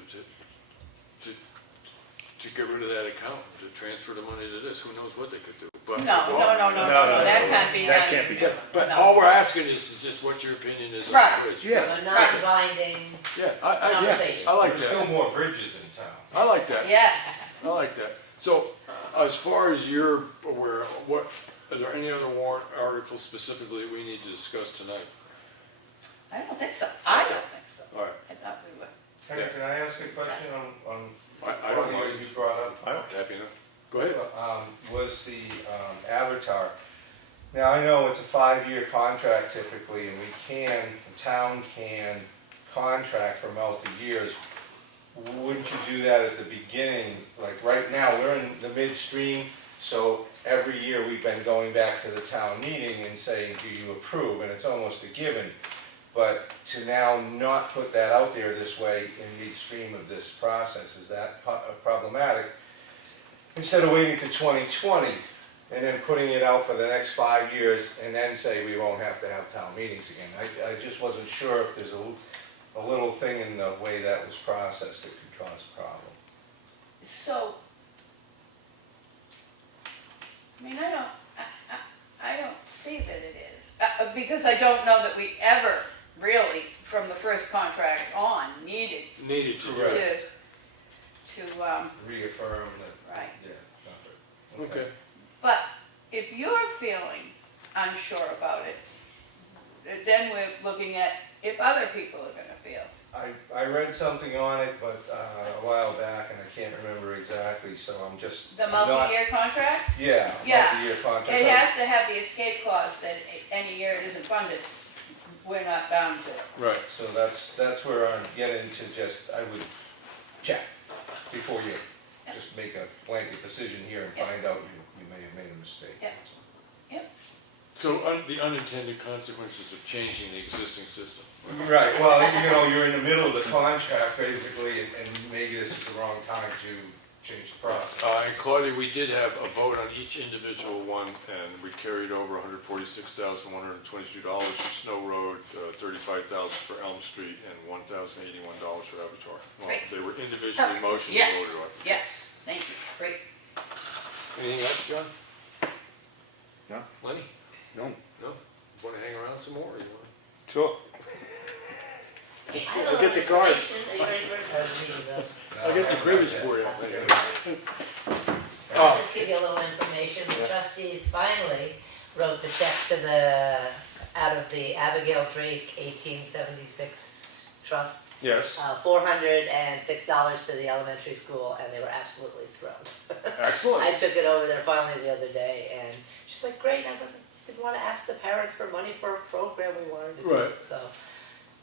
get rid of that account, to transfer the money to this, who knows what they could do. But No, that can't be done. That can't be done. But No. all we're asking is just what your opinion is on Right. the bridge. Yeah. So non-binding Yeah, I conversation. like There's still that, more bridges in town. I like that. Yes. I like that. So, as far as you're aware, are there any other warrant articles specifically that we need to discuss tonight? I don't think so. I don't think so. All right, I thought we would. Hey, Yeah. can I ask a question on I don't what mind. you brought up? I don't Happy enough. Go ahead. Was the Avatar. Now, I know it's a 5-year contract typically, and the town can contract for multi-years. Wouldn't you do that at the beginning? Like right now, we're in the midstream, so every year we've been going back to the town meeting and saying, do you approve? And it's almost a given. But to now not put that out there this way in midstream of this process, is that problematic? Instead of waiting to 2020 and then putting it out for the next 5 years and then say we won't have to have town meetings again. I just wasn't sure if there's a little thing in the way that was processed that could cause a problem. So, I mean, I don't see that it is. Because I don't know that we ever really, from the first contract on, needed Needed to do Right. it. to, Reaffirm that, right. yeah. not that- Okay. But if you're feeling unsure about it, then we're looking at if other people are gonna feel. I read something on it, but a while back, and I can't remember exactly, so I'm just. The I'm not- multi-year contract, Yeah, Yeah. multi-year contract. it has to have the escape clause that any year it isn't funded, we're not bound to it. Right. So that's where I'm getting to just, I would check before you just make a blanket decision here and Yeah. find out you may have made a mistake. Yeah. So the unintended consequences of changing the existing system. Right, well, you're in the middle of the contract basically, and maybe this is the wrong time to change the process. And Claudia, we did have a vote on each individual one, and we carried over $146,122 for Snow Road, $35,000 for Elm Street, and $1,081 for Avatar. Well, Great. they were individually motioned and Yes, voted on. yes, thank you, great. Anything else, John? No. Lenny? No. No? Want to hang around some more, or you want? Sure. I'll get the cards. Are you ready for it? I'll get the cribbage for you. I'll just give you a little information. The trustees finally wrote the check to out of the Abigail Drake 1876 trust. Yes. $406 to the elementary school, and they were absolutely thrilled. I Excellent. took it over there finally the other day, and she's like, great, didn't want to ask the parents for money for a program we wanted to do. Right. So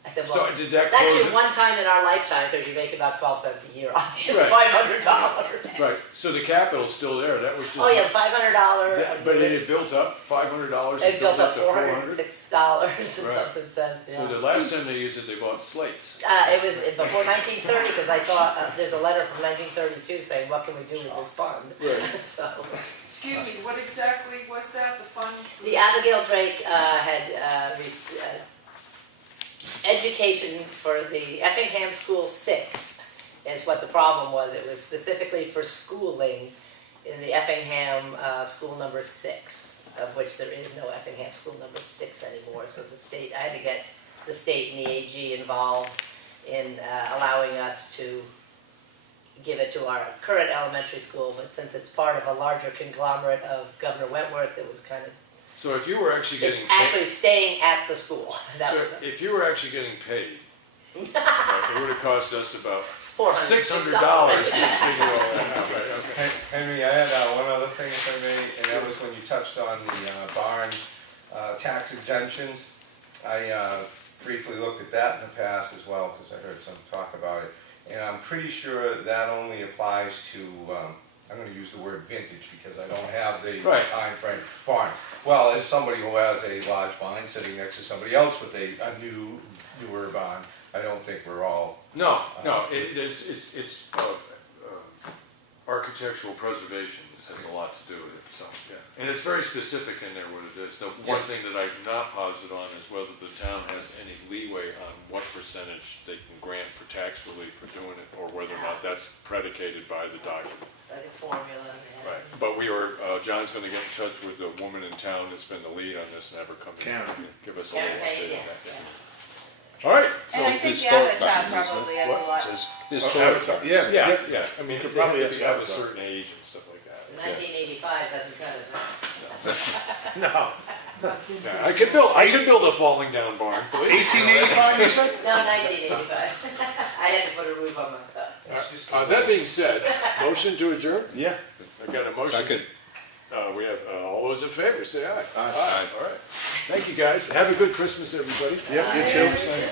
I said, So well, did that that's close your it? one time in our lifetime, because you make about 12 cents a year on it. It's Right. $500. Right, so the capital's still there, that was just. Oh yeah, $500. But it had built up, $500. It built up to $406 and Right. something cents. Yeah. So the last time they used it, they bought slates. It was before 1930, because I saw there's a letter from 1932 saying, what can we do with this fund? Right. So Excuse me, what exactly was that, the fund? the Abigail Drake had education for the Effingham School 6 is what the problem was. It was specifically for schooling in the Effingham School number 6, of which there is no Effingham School number 6 anymore. So the state, I had to get the state and the AG involved in allowing us to give it to our current elementary school, but since it's part of a larger conglomerate of Governor Wentworth, it was kind of, So if you were actually it's getting actually paid, staying at the school. That so was if you were actually getting paid It would have cost us about $400. $600 to figure all that out, right, okay. Henry, I had one other thing if I may, and that was when you touched on the barn tax exemptions. I briefly looked at that in the past as well, because I heard some talk about it. And I'm pretty sure that only applies to, I'm gonna use the word vintage, because I don't have the Right. time frame barn. Well, as somebody who has a large barn sitting next to somebody else with a newer barn, I don't think we're all. No, it's architectural preservation has a lot to do with it, so, yeah. And it's very specific in there what it is. The one thing that I'm not positive on is whether the town has any leeway on what percentage they can grant for tax relief for doing it, or whether or not that's predicated by the document. Like a formula. Yeah. Right, but we were, John's gonna get in touch with the woman in town that's been the lead on this and have her come in Karen. and give us a little Campaign, update on yeah, that. yeah. All right. And I think the historic Avatar values, probably has a lot. Historic, yeah, Yeah, I mean, You they probably have have to have a to. certain age and stuff like that. 1985 doesn't cut it. No, Yeah, I could build a falling down barn. believe me. 1885 you said? No, 1985. I had to put a roof on my. That being said, motion to adjourn? Yeah. I got a motion. Second. We have, all those in favor, say aye. Aye. All right. Thank you, guys. Have a good Christmas, everybody. Yep, you too. Yeah.